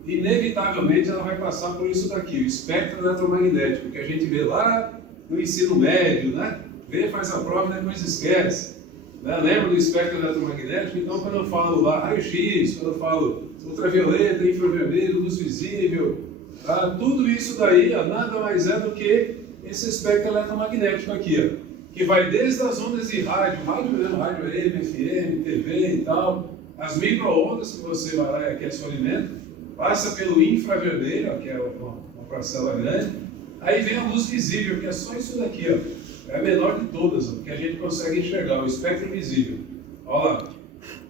inevitavelmente ela vai passar por isso daqui, o espectro eletromagnético, que a gente vê lá no ensino médio, né? Vê, faz a prova e depois esquece. Né? Lembra do espectro eletromagnético? Então, quando eu falo lá raio-x, quando eu falo ultravioleta, infravermelho, luz visível, tá? Tudo isso daí, ó, nada mais é do que esse espectro eletromagnético aqui, ó, que vai desde as ondas de rádio mesmo, rádio AM, FM, TV e tal, as micro-ondas que você vai lá e aquece o alimento, passa pelo infravermelho, que é uma parcela grande, aí vem a luz visível, que é só isso daqui, ó. é a menor de todas, que a gente consegue enxergar, o espectro visível. Olha lá,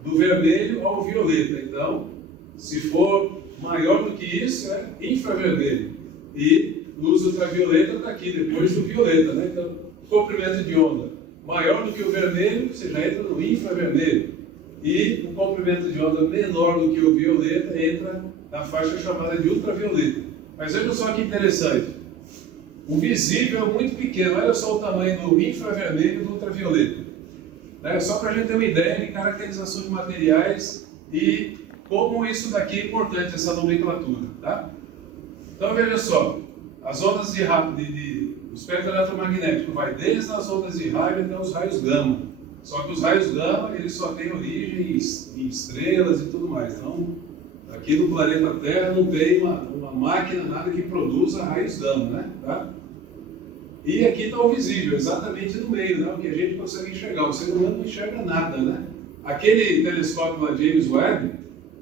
do vermelho ao violeta. Então, se for maior do que isso, é infravermelho. E luz ultravioleta está aqui, depois do violeta, né? Então, comprimento de onda maior do que o vermelho, você já entra no infravermelho. E o comprimento de onda menor do que o violeta entra na faixa chamada de ultravioleta. Mas veja só que interessante. O visível é muito pequeno. Olha só o tamanho do infravermelho e do ultravioleta. Né? Só para a gente ter uma ideia de caracterização de materiais e como isso daqui é importante, essa nomenclatura. Tá? Então veja só. As ondas o espectro eletromagnético vai desde as ondas de rádio até os raios gama. Só que os raios gama, eles só têm origem em estrelas e tudo mais. Então, aqui no planeta Terra não tem uma máquina, nada que produza raios gama, né? Tá? E aqui está o visível, exatamente no meio, né? O que a gente consegue enxergar. O ser humano não enxerga nada, né? Aquele telescópio lá, James Webb,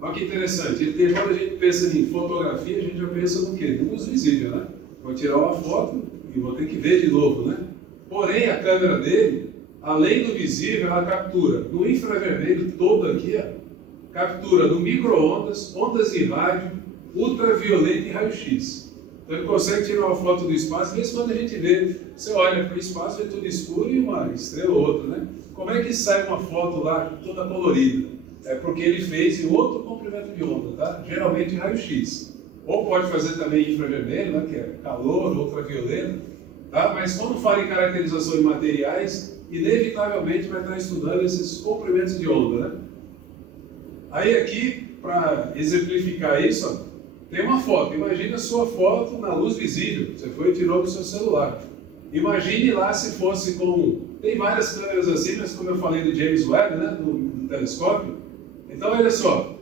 olha que interessante. Quando a gente pensa em fotografia, a gente já pensa no quê? No luz visível, né? Vou tirar uma foto e vou ter que ver de novo, né? Porém, a câmera dele, além do visível, ela captura no infravermelho todo aqui, ó, captura no micro-ondas, ondas de rádio, ultravioleta e raio-x. Então ele consegue tirar uma foto do espaço, mesmo quando a gente vê, você olha para o espaço, é tudo escuro e uma estrela ou outra, né? Como é que sai uma foto lá toda colorida? É porque ele fez em outro comprimento de onda, tá? Geralmente raio-x. Ou pode fazer também infravermelho, né? Que é calor, ultravioleta, tá? Mas quando fala em caracterização de materiais, inevitavelmente vai estar estudando esses comprimentos de onda, né? Aí aqui, para exemplificar isso, ó, tem uma foto. Imagine a sua foto na luz visível. Você foi e tirou do seu celular. Imagine lá se fosse com... Tem várias câmeras assim, mas como eu falei do James Webb, né, do telescópio. Então, olha só.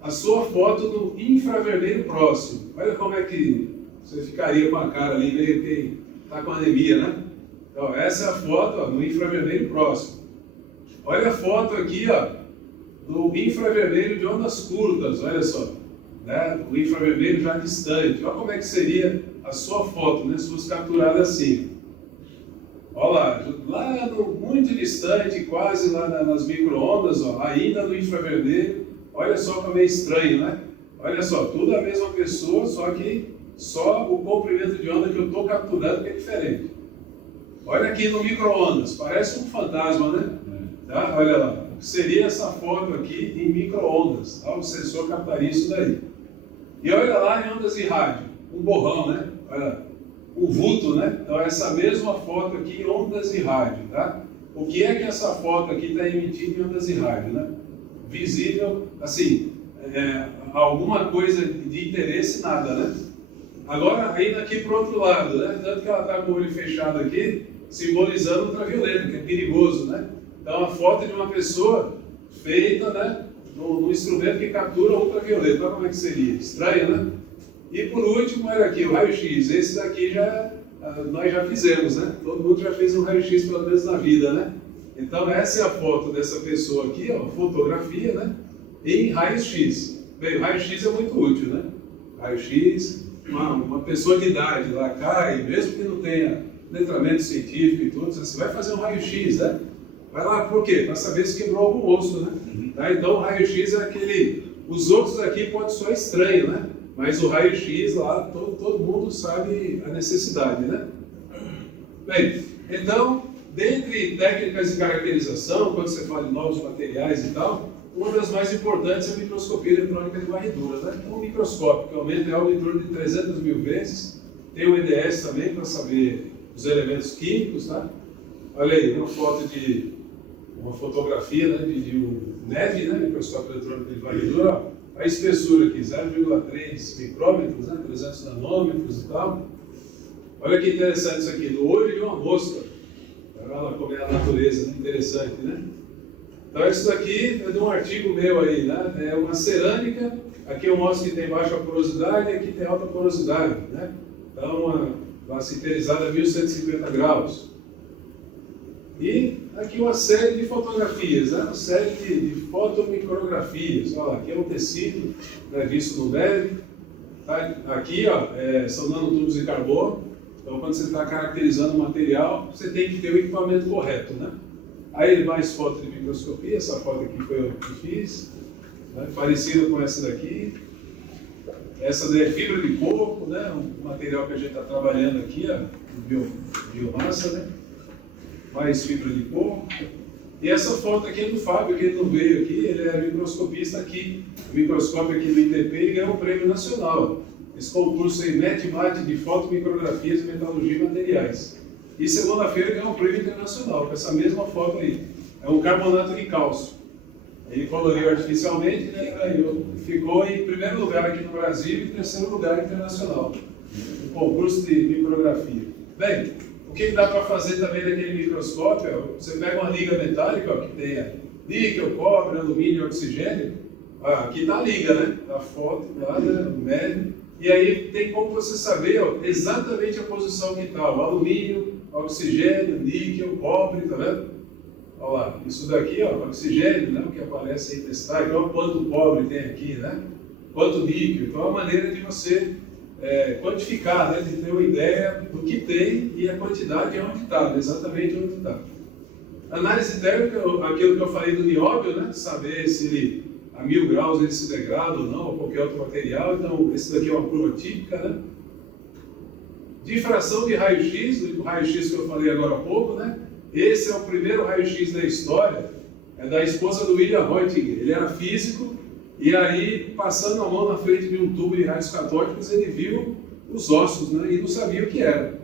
A sua foto no infravermelho próximo. Olha como é que você ficaria com a cara ali, meio que está com anemia, né? Então, essa é a foto, ó, no infravermelho próximo. Olha a foto aqui, ó, do infravermelho de ondas curtas, olha só. Né? O infravermelho já distante. Olha como é que seria a sua foto, né, se fosse capturada assim. Olha lá muito distante, quase lá nas micro-ondas, ó, ainda no infravermelho. Olha só como é estranho, né? Olha só, tudo a mesma pessoa, só que só o comprimento de onda que eu estou capturando que é diferente. Olha aqui no micro-ondas, parece um fantasma, né? Tá? Olha lá, seria essa foto aqui em micro-ondas, tá? O sensor captaria isso daí. E olha lá em ondas de rádio, um borrão, né? Olha, um vulto, né? Então essa mesma foto aqui em ondas de rádio, tá? O que é que essa foto aqui está emitindo em ondas de rádio, né? Visível, assim, alguma coisa de interesse, nada, né? Agora, ainda aqui para o outro lado, né? Tanto que ela está com o olho fechado aqui, simbolizando o ultravioleta, que é perigoso, né? Então, a foto de uma pessoa feita, né, num instrumento que captura ultravioleta. Olha como é que seria. Estranho, né? E por último, olha aqui, o raio-x. Esse daqui nós já fizemos, né? Todo mundo já fez um raio-x pelo menos na vida, né? Então, essa é a foto dessa pessoa aqui, ó, fotografia, né? Em raio-x. Bem, o raio-x é muito útil, né? Raio-x, uma pessoa de idade lá cai, mesmo que não tenha letramento científico e tudo, você vai fazer um raio-x, né? Vai lá, por quê? Para saber se quebrou algum osso, né? Tá? Então, o raio-x é aquele... Os outros aqui pode soar estranho, né? Mas o raio-x lá, todo mundo sabe a necessidade, né? Bem, então, dentre técnicas de caracterização, quando você fala de novos materiais e tal, uma das mais importantes é a microscopia eletrônica de varredura, né? Um microscópio, que aumenta algo em torno de 300 mil vezes. Tem o EDS também, para saber os elementos químicos, tá? Olha aí, uma fotografia, né, de um NEV, né, microscópio eletrônico de varredura, ó, a espessura aqui, 0,3 micrômetros, né, 300 nanômetros e tal. Olha que interessante isso aqui, no olho de uma mosca. Olha como é a natureza, né, interessante, né? Então isso daqui é de um artigo meu aí, né, é uma cerâmica, aqui eu mostro que tem baixa porosidade e aqui tem alta porosidade, né? Então uma sinterizada a 1150 graus. E aqui uma série de fotografias, né? Uma série de fotomicrografias. Olha, aqui é um tecido, né, visto no NEV. Tá? Aqui ó, são nanotubos de carbono. Então, quando você está caracterizando o material, você tem que ter o equipamento correto, né? Aí ele faz foto de microscopia, essa foto aqui foi eu que fiz, né? Parecida com essa daqui. Essa daí é fibra de coco, né? Um material que a gente está trabalhando aqui, ó, biomassa, né? Mais fibra de coco. E essa foto aqui é do Fábio, que ele não veio aqui, ele é microscopista aqui. O microscópio aqui do ITP, ele ganhou um prêmio nacional. Esse concurso aí, MET-MAT de fotomicrografias e metalurgia e materiais. E segunda-feira ganhou um prêmio internacional, com essa mesma foto aí. É um carbonato de cálcio. Ele coloriu artificialmente, né, e ganhou. Ficou em primeiro lugar aqui no Brasil e em terceiro lugar internacional. No concurso de micrografia. Bem, o que dá para fazer também naquele microscópio? Você pega uma liga metálica, ó, que tenha níquel, cobre, alumínio, oxigênio. Aqui está a liga, né? A foto lá, né? O médio. E aí tem como você saber, ó, exatamente a posição que está. O alumínio, oxigênio, níquel, cobre, tá vendo? Olha lá, isso daqui, ó, oxigênio, né? O que aparece aí testar. Então, quanto cobre tem aqui, né? Quanto níquel. Então, é uma maneira de você quantificar, né? De ter uma ideia do que tem e a quantidade é onde está, exatamente onde está. Análise térmica, aquilo que eu falei do nióbio, né? Saber se ele, a 1000 graus ele se degrada ou não, ou qualquer outro material. Então, esse daqui é uma curva típica, né? Difração de raio-x, o raio-x que eu falei agora há pouco, né? Esse é o primeiro raio-x da história, é da esposa do William Reutinger. Ele era físico, e aí, passando a mão na frente de um tubo de raios catódicos, ele viu os ossos, né? E não sabia o que era.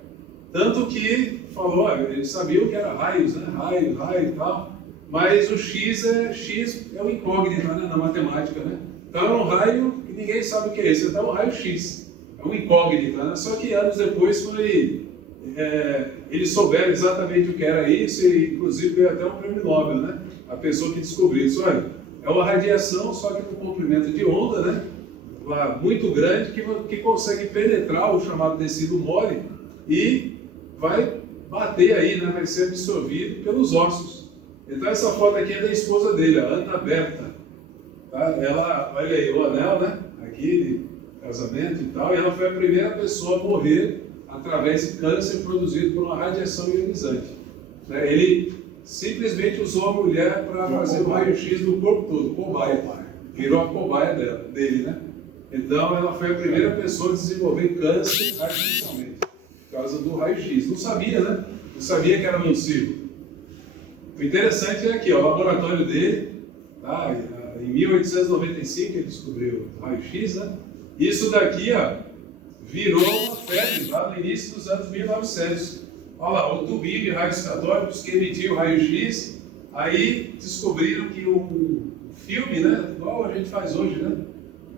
Tanto que falou, olha, ele sabia o que era raios, né? Raio e tal. Mas o X é um incógnito, né? Na matemática, né? Então é um raio que ninguém sabe o que é esse. Então é um raio X. É um incógnito, né? Só que anos depois eles souberam exatamente o que era isso e inclusive veio até um prêmio Nobel, né? A pessoa que descobriu isso. Olha, é uma radiação, só que com comprimento de onda, né? Lá, muito grande, que consegue penetrar o chamado tecido mole e vai bater aí, né? Vai ser absorvido pelos ossos. Então essa foto aqui é da esposa dele, a Ana Berta. Tá? Ela, olha aí, o anel, né? Aqui, de casamento e tal, e ela foi a primeira pessoa a morrer através de câncer produzido por uma radiação ionizante. Né? Ele simplesmente usou a mulher para fazer o raio-x do corpo todo, cobaia. Virou a cobaia dele, né? Então ela foi a primeira pessoa a desenvolver câncer artificialmente, por causa do raio-x. Não sabia, né? Não sabia que era nocivo. O interessante é aqui, ó, o laboratório dele, tá? Em 1895 ele descobriu o raio-x, né? Isso daqui, ó, virou uma febre lá no início dos anos 1900. Olha lá, o tubinho de raios catódicos que emitia o raio-x, aí descobriram que o filme, né, igual a gente faz hoje, né,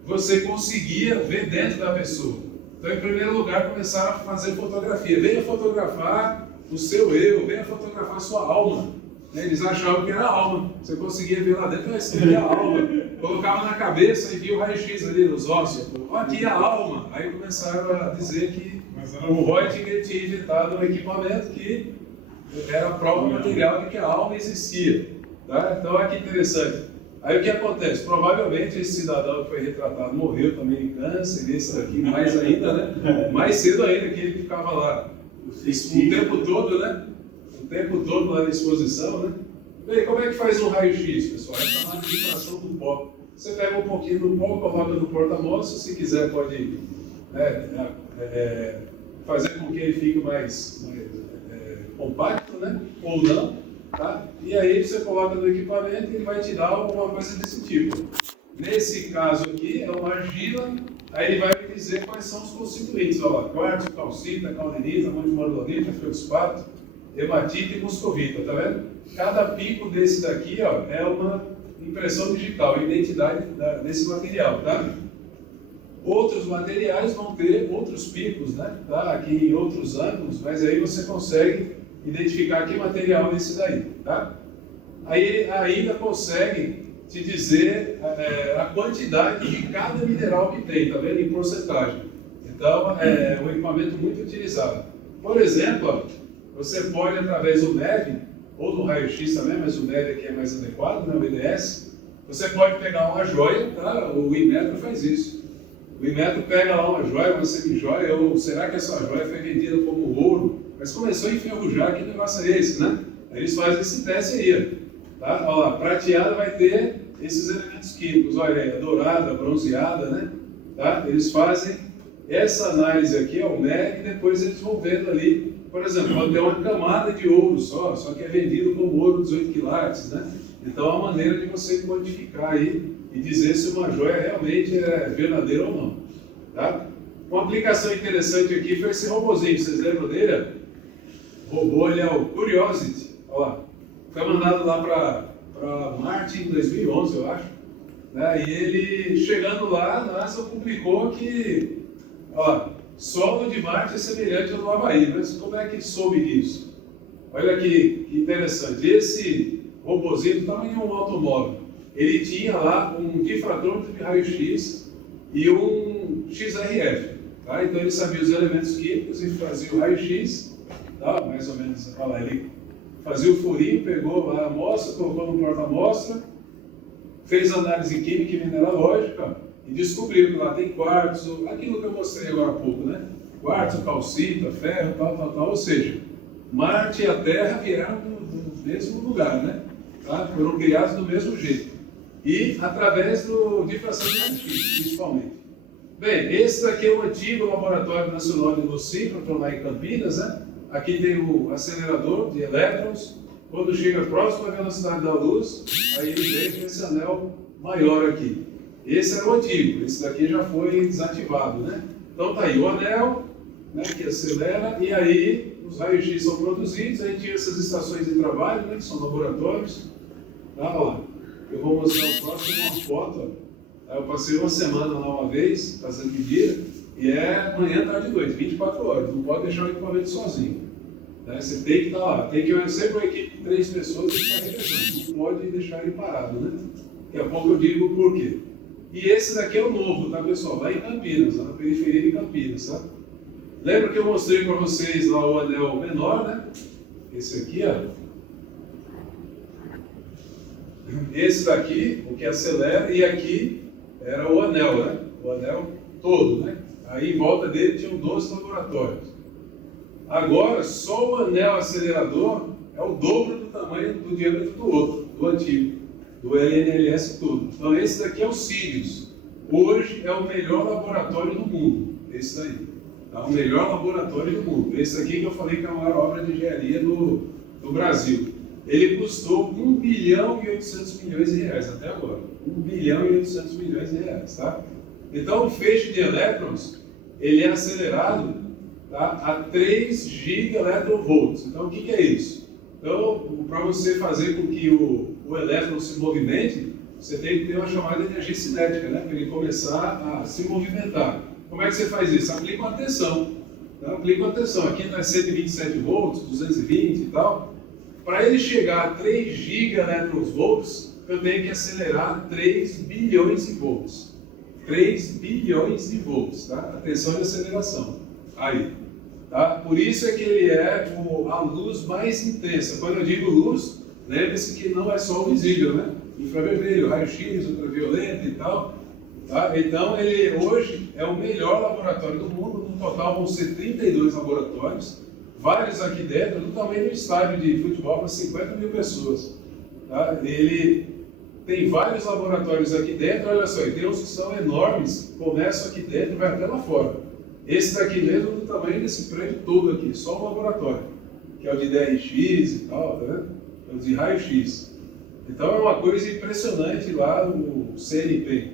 você conseguia ver dentro da pessoa. Então, em primeiro lugar, começaram a fazer fotografia. Venha fotografar o seu eu, venha fotografar a sua alma. Eles achavam que era a alma. Você conseguia ver lá dentro, mas seria a alma. Colocava na cabeça e via o raio-x ali nos ossos. Aqui é a alma. Aí começaram a dizer que o Reutinger tinha inventado um equipamento que era a prova material de que a alma existia. Tá? Então, olha que interessante. Aí o que acontece? Provavelmente esse cidadão que foi retratado morreu também de câncer, e esse daqui mais ainda, né? Mais cedo ainda que ele ficava lá o tempo todo, né? O tempo todo lá na exposição, né? Bem, como é que faz um raio-x, pessoal? É chamado de difração do pó. Você pega um pouquinho do pó, coloca no porta-amostras, se quiser pode fazer com que ele fique mais compacto, né? Ou não, tá? E aí você coloca no equipamento e ele vai te dar alguma coisa desse tipo. Nesse caso aqui é uma argila, aí ele vai me dizer quais são os constituintes. Olha lá, quartzo, calcita, caldenita, monte-morolonita, feldspato, hematita e muscovita, tá vendo? Cada pico desse daqui, ó, é uma impressão digital, a identidade desse material, tá? Outros materiais vão ter outros picos, né? Tá? Aqui em outros ângulos, mas aí você consegue identificar que material é esse daí, tá? Aí ele ainda consegue te dizer a quantidade de cada mineral que tem, tá vendo? Em porcentagem. Então, é um equipamento muito utilizado. Por exemplo, ó, você pode, através do MEV, ou do raio-x também, mas o MEV aqui é mais adequado, né? O IDS, você pode pegar uma joia, tá? O Inmetro faz isso. O Inmetro pega lá uma joia, uma semi-joia, ou será que essa joia foi vendida como ouro? Mas começou a enferrujar, que negócio é esse, né? Aí eles fazem esse teste aí, tá? Olha lá, prateada vai ter esses elementos químicos, olha aí, a dourada, a bronzeada, né? Tá? Eles fazem essa análise aqui, o MEG, e depois eles vão vendo ali, por exemplo, pode ter uma camada de ouro só que é vendido como ouro 18 quilates, né? Então é uma maneira de você quantificar aí e dizer se uma joia realmente é verdadeira ou não, tá? Uma aplicação interessante aqui foi esse robozinho, vocês lembram dele? O robô, ele é o Curiosity, olha lá, foi mandado lá para Marte em 2011, eu acho, né? E ele, chegando lá, a NASA publicou que, ó, solo de Marte é semelhante ao do Havaí, mas como é que soube disso? Olha que interessante, esse robozinho do tamanho de um automóvel, ele tinha lá um difratômetro de raio-x e um XRF, tá? Então ele sabia os elementos químicos e fazia o raio-x, tá? Mais ou menos, olha lá, ele fazia o furinho, pegou lá a amostra, colocou no porta-amostra, fez análise química e mineralógica e descobriu que lá tem quartzo, aquilo que eu mostrei agora há pouco, né? Quartzo, calcita, ferro, tal, ou seja, Marte e a Terra vieram do mesmo lugar, né? Tá? Foram criados do mesmo jeito. E através do difração de raio-x, principalmente. Bem, esse daqui é o antigo Laboratório Nacional de Luz Síncrotron lá em Campinas, né? Aqui tem o acelerador de elétrons. Quando chega próximo à velocidade da luz, aí ele vem com esse anel maior aqui. Esse era o antigo, esse daqui já foi desativado, né? Então tá aí o anel, né, que acelera, e aí os raios-x são produzidos, aí tinha essas estações de trabalho, né, que são laboratórios. Tá, ó, eu vou mostrar o próximo uma foto. Ó. Eu passei uma semana lá uma vez, fazendo medida, e é manhã, tarde e noite, 24 horas. Não pode deixar o equipamento sozinho. Né? Você tem que estar lá. Tem que ser uma equipe de 3 pessoas que está revezando. Não pode deixar ele parado, né? Daqui a pouco eu digo por quê. E esse daqui é o novo, tá, pessoal? Lá em Campinas, lá na periferia de Campinas, tá? Lembra que eu mostrei para vocês lá o anel menor, né? Esse aqui, ó. Esse daqui, o que acelera, e aqui era o anel, né? O anel todo, né? Aí em volta dele tinham 12 laboratórios. Agora, só o anel acelerador é o dobro do tamanho do diâmetro do outro, do antigo, do LNLS todo. Então esse daqui é o Sirius. Hoje é o melhor laboratório do mundo, esse daí. Tá? O melhor laboratório do mundo. Esse aqui que eu falei que é a maior obra de engenharia do Brasil. Ele custou 1 bilhão e 800 milhões de reais até agora. 1 bilhão e 800 milhões de reais, tá? Então o feixe de elétrons, ele é acelerado, tá, a 3 gigaelectronvolts. Então o que é isso? Então, para você fazer com que o elétron se movimente, você tem que ter uma chamada de energia cinética, né? Para ele começar a se movimentar. Como é que você faz isso? Aplica uma tensão. Tá? Aplica uma tensão. Aqui não é 127 volts, 220 e tal. Para ele chegar a 3 gigaelectronvolts, eu tenho que acelerar 3 bilhões de volts. 3 bilhões de volts, tá? A tensão de aceleração. Aí. Tá? Por isso é que ele é a luz mais intensa. Quando eu digo luz, lembre-se que não é só o visível, né? Infravermelho, raio-x, ultravioleta e tal. Tá? Então, ele hoje é o melhor laboratório do mundo. No total vão ser 32 laboratórios, vários aqui dentro, do tamanho do estádio de futebol para 50 mil pessoas. Tá? Ele tem vários laboratórios aqui dentro, olha só, e tem uns que são enormes, começam aqui dentro e vai até lá fora. Esse daqui mesmo do tamanho desse prédio todo aqui, só o laboratório, que é o de DRX e tal, tá vendo? É o de raio-x. Então é uma coisa impressionante lá o CNP.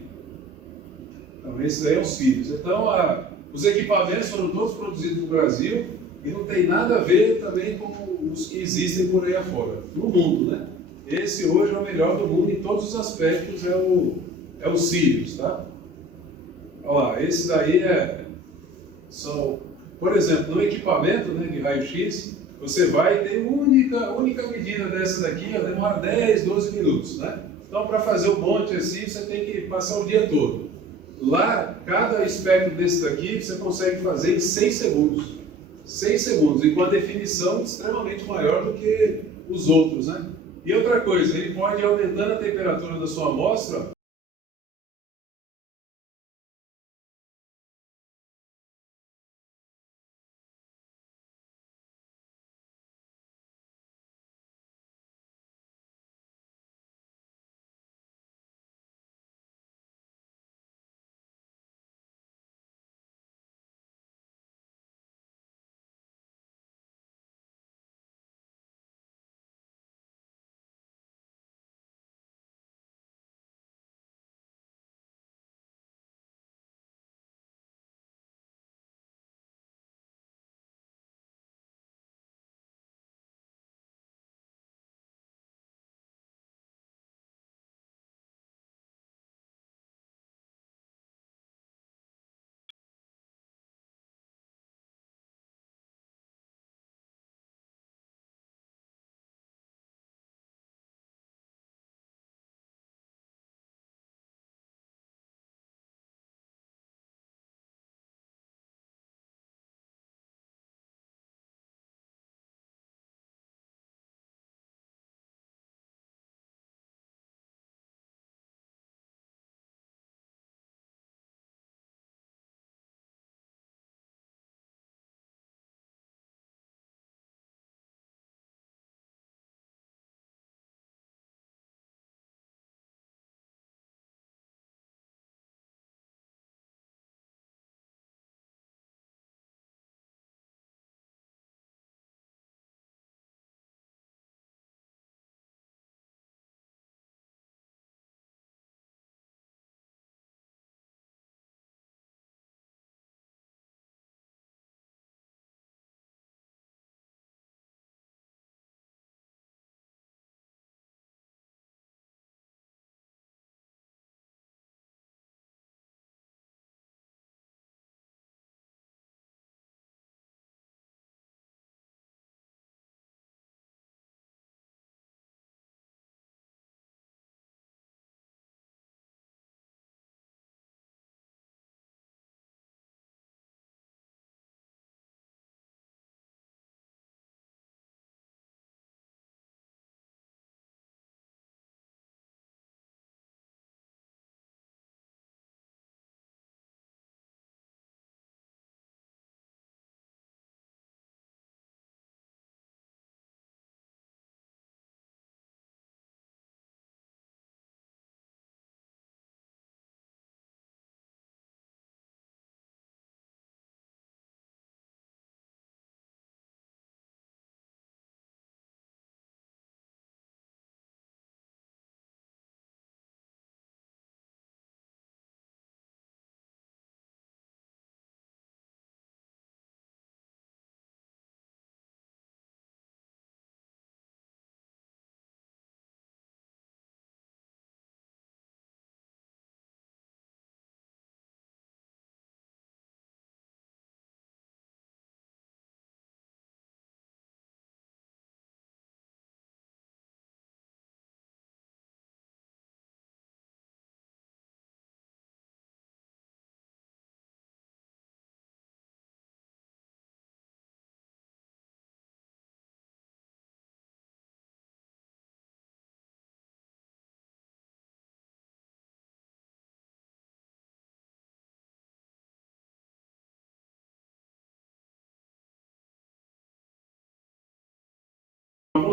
Então esse daí é o Sirius. Então os equipamentos foram todos produzidos no Brasil e não tem nada a ver também com os que existem por aí afora, no mundo, né? Esse hoje é o melhor do mundo em todos os aspectos, é o Sirius, tá? Olha lá, esse daí são, por exemplo, no equipamento, né, de raio-x, você vai ter única medida dessa daqui, demora 10, 12 minutos, né? Então, para fazer o monte assim, você tem que passar o dia todo. Lá, cada espectro desse daqui, você consegue fazer em 6 segundos. 6 segundos, e com a definição extremamente maior do que os outros, né? E outra coisa, ele pode ir aumentando a temperatura da sua amostra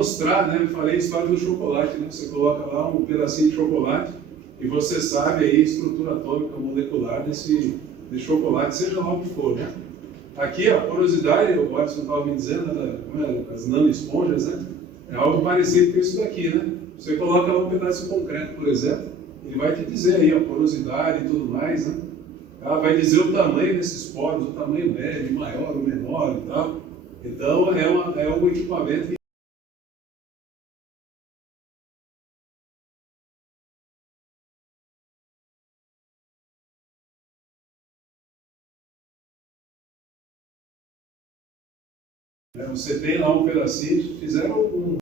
mostrar, né? Eu falei a história do chocolate, né? Você coloca lá um pedacinho de chocolate e você sabe aí a estrutura atômica molecular desse chocolate, seja lá o que for, né? Aqui a porosidade, o Watson estava me dizendo, né? As nanoesponjas, né? É algo parecido com isso daqui, né? Você coloca lá um pedaço de concreto, por exemplo, ele vai te dizer aí a porosidade e tudo mais, né? Ela vai dizer o tamanho desses poros, o tamanho médio, maior ou menor e tal. Então é um equipamento que você tem lá um pedacinho, fizeram um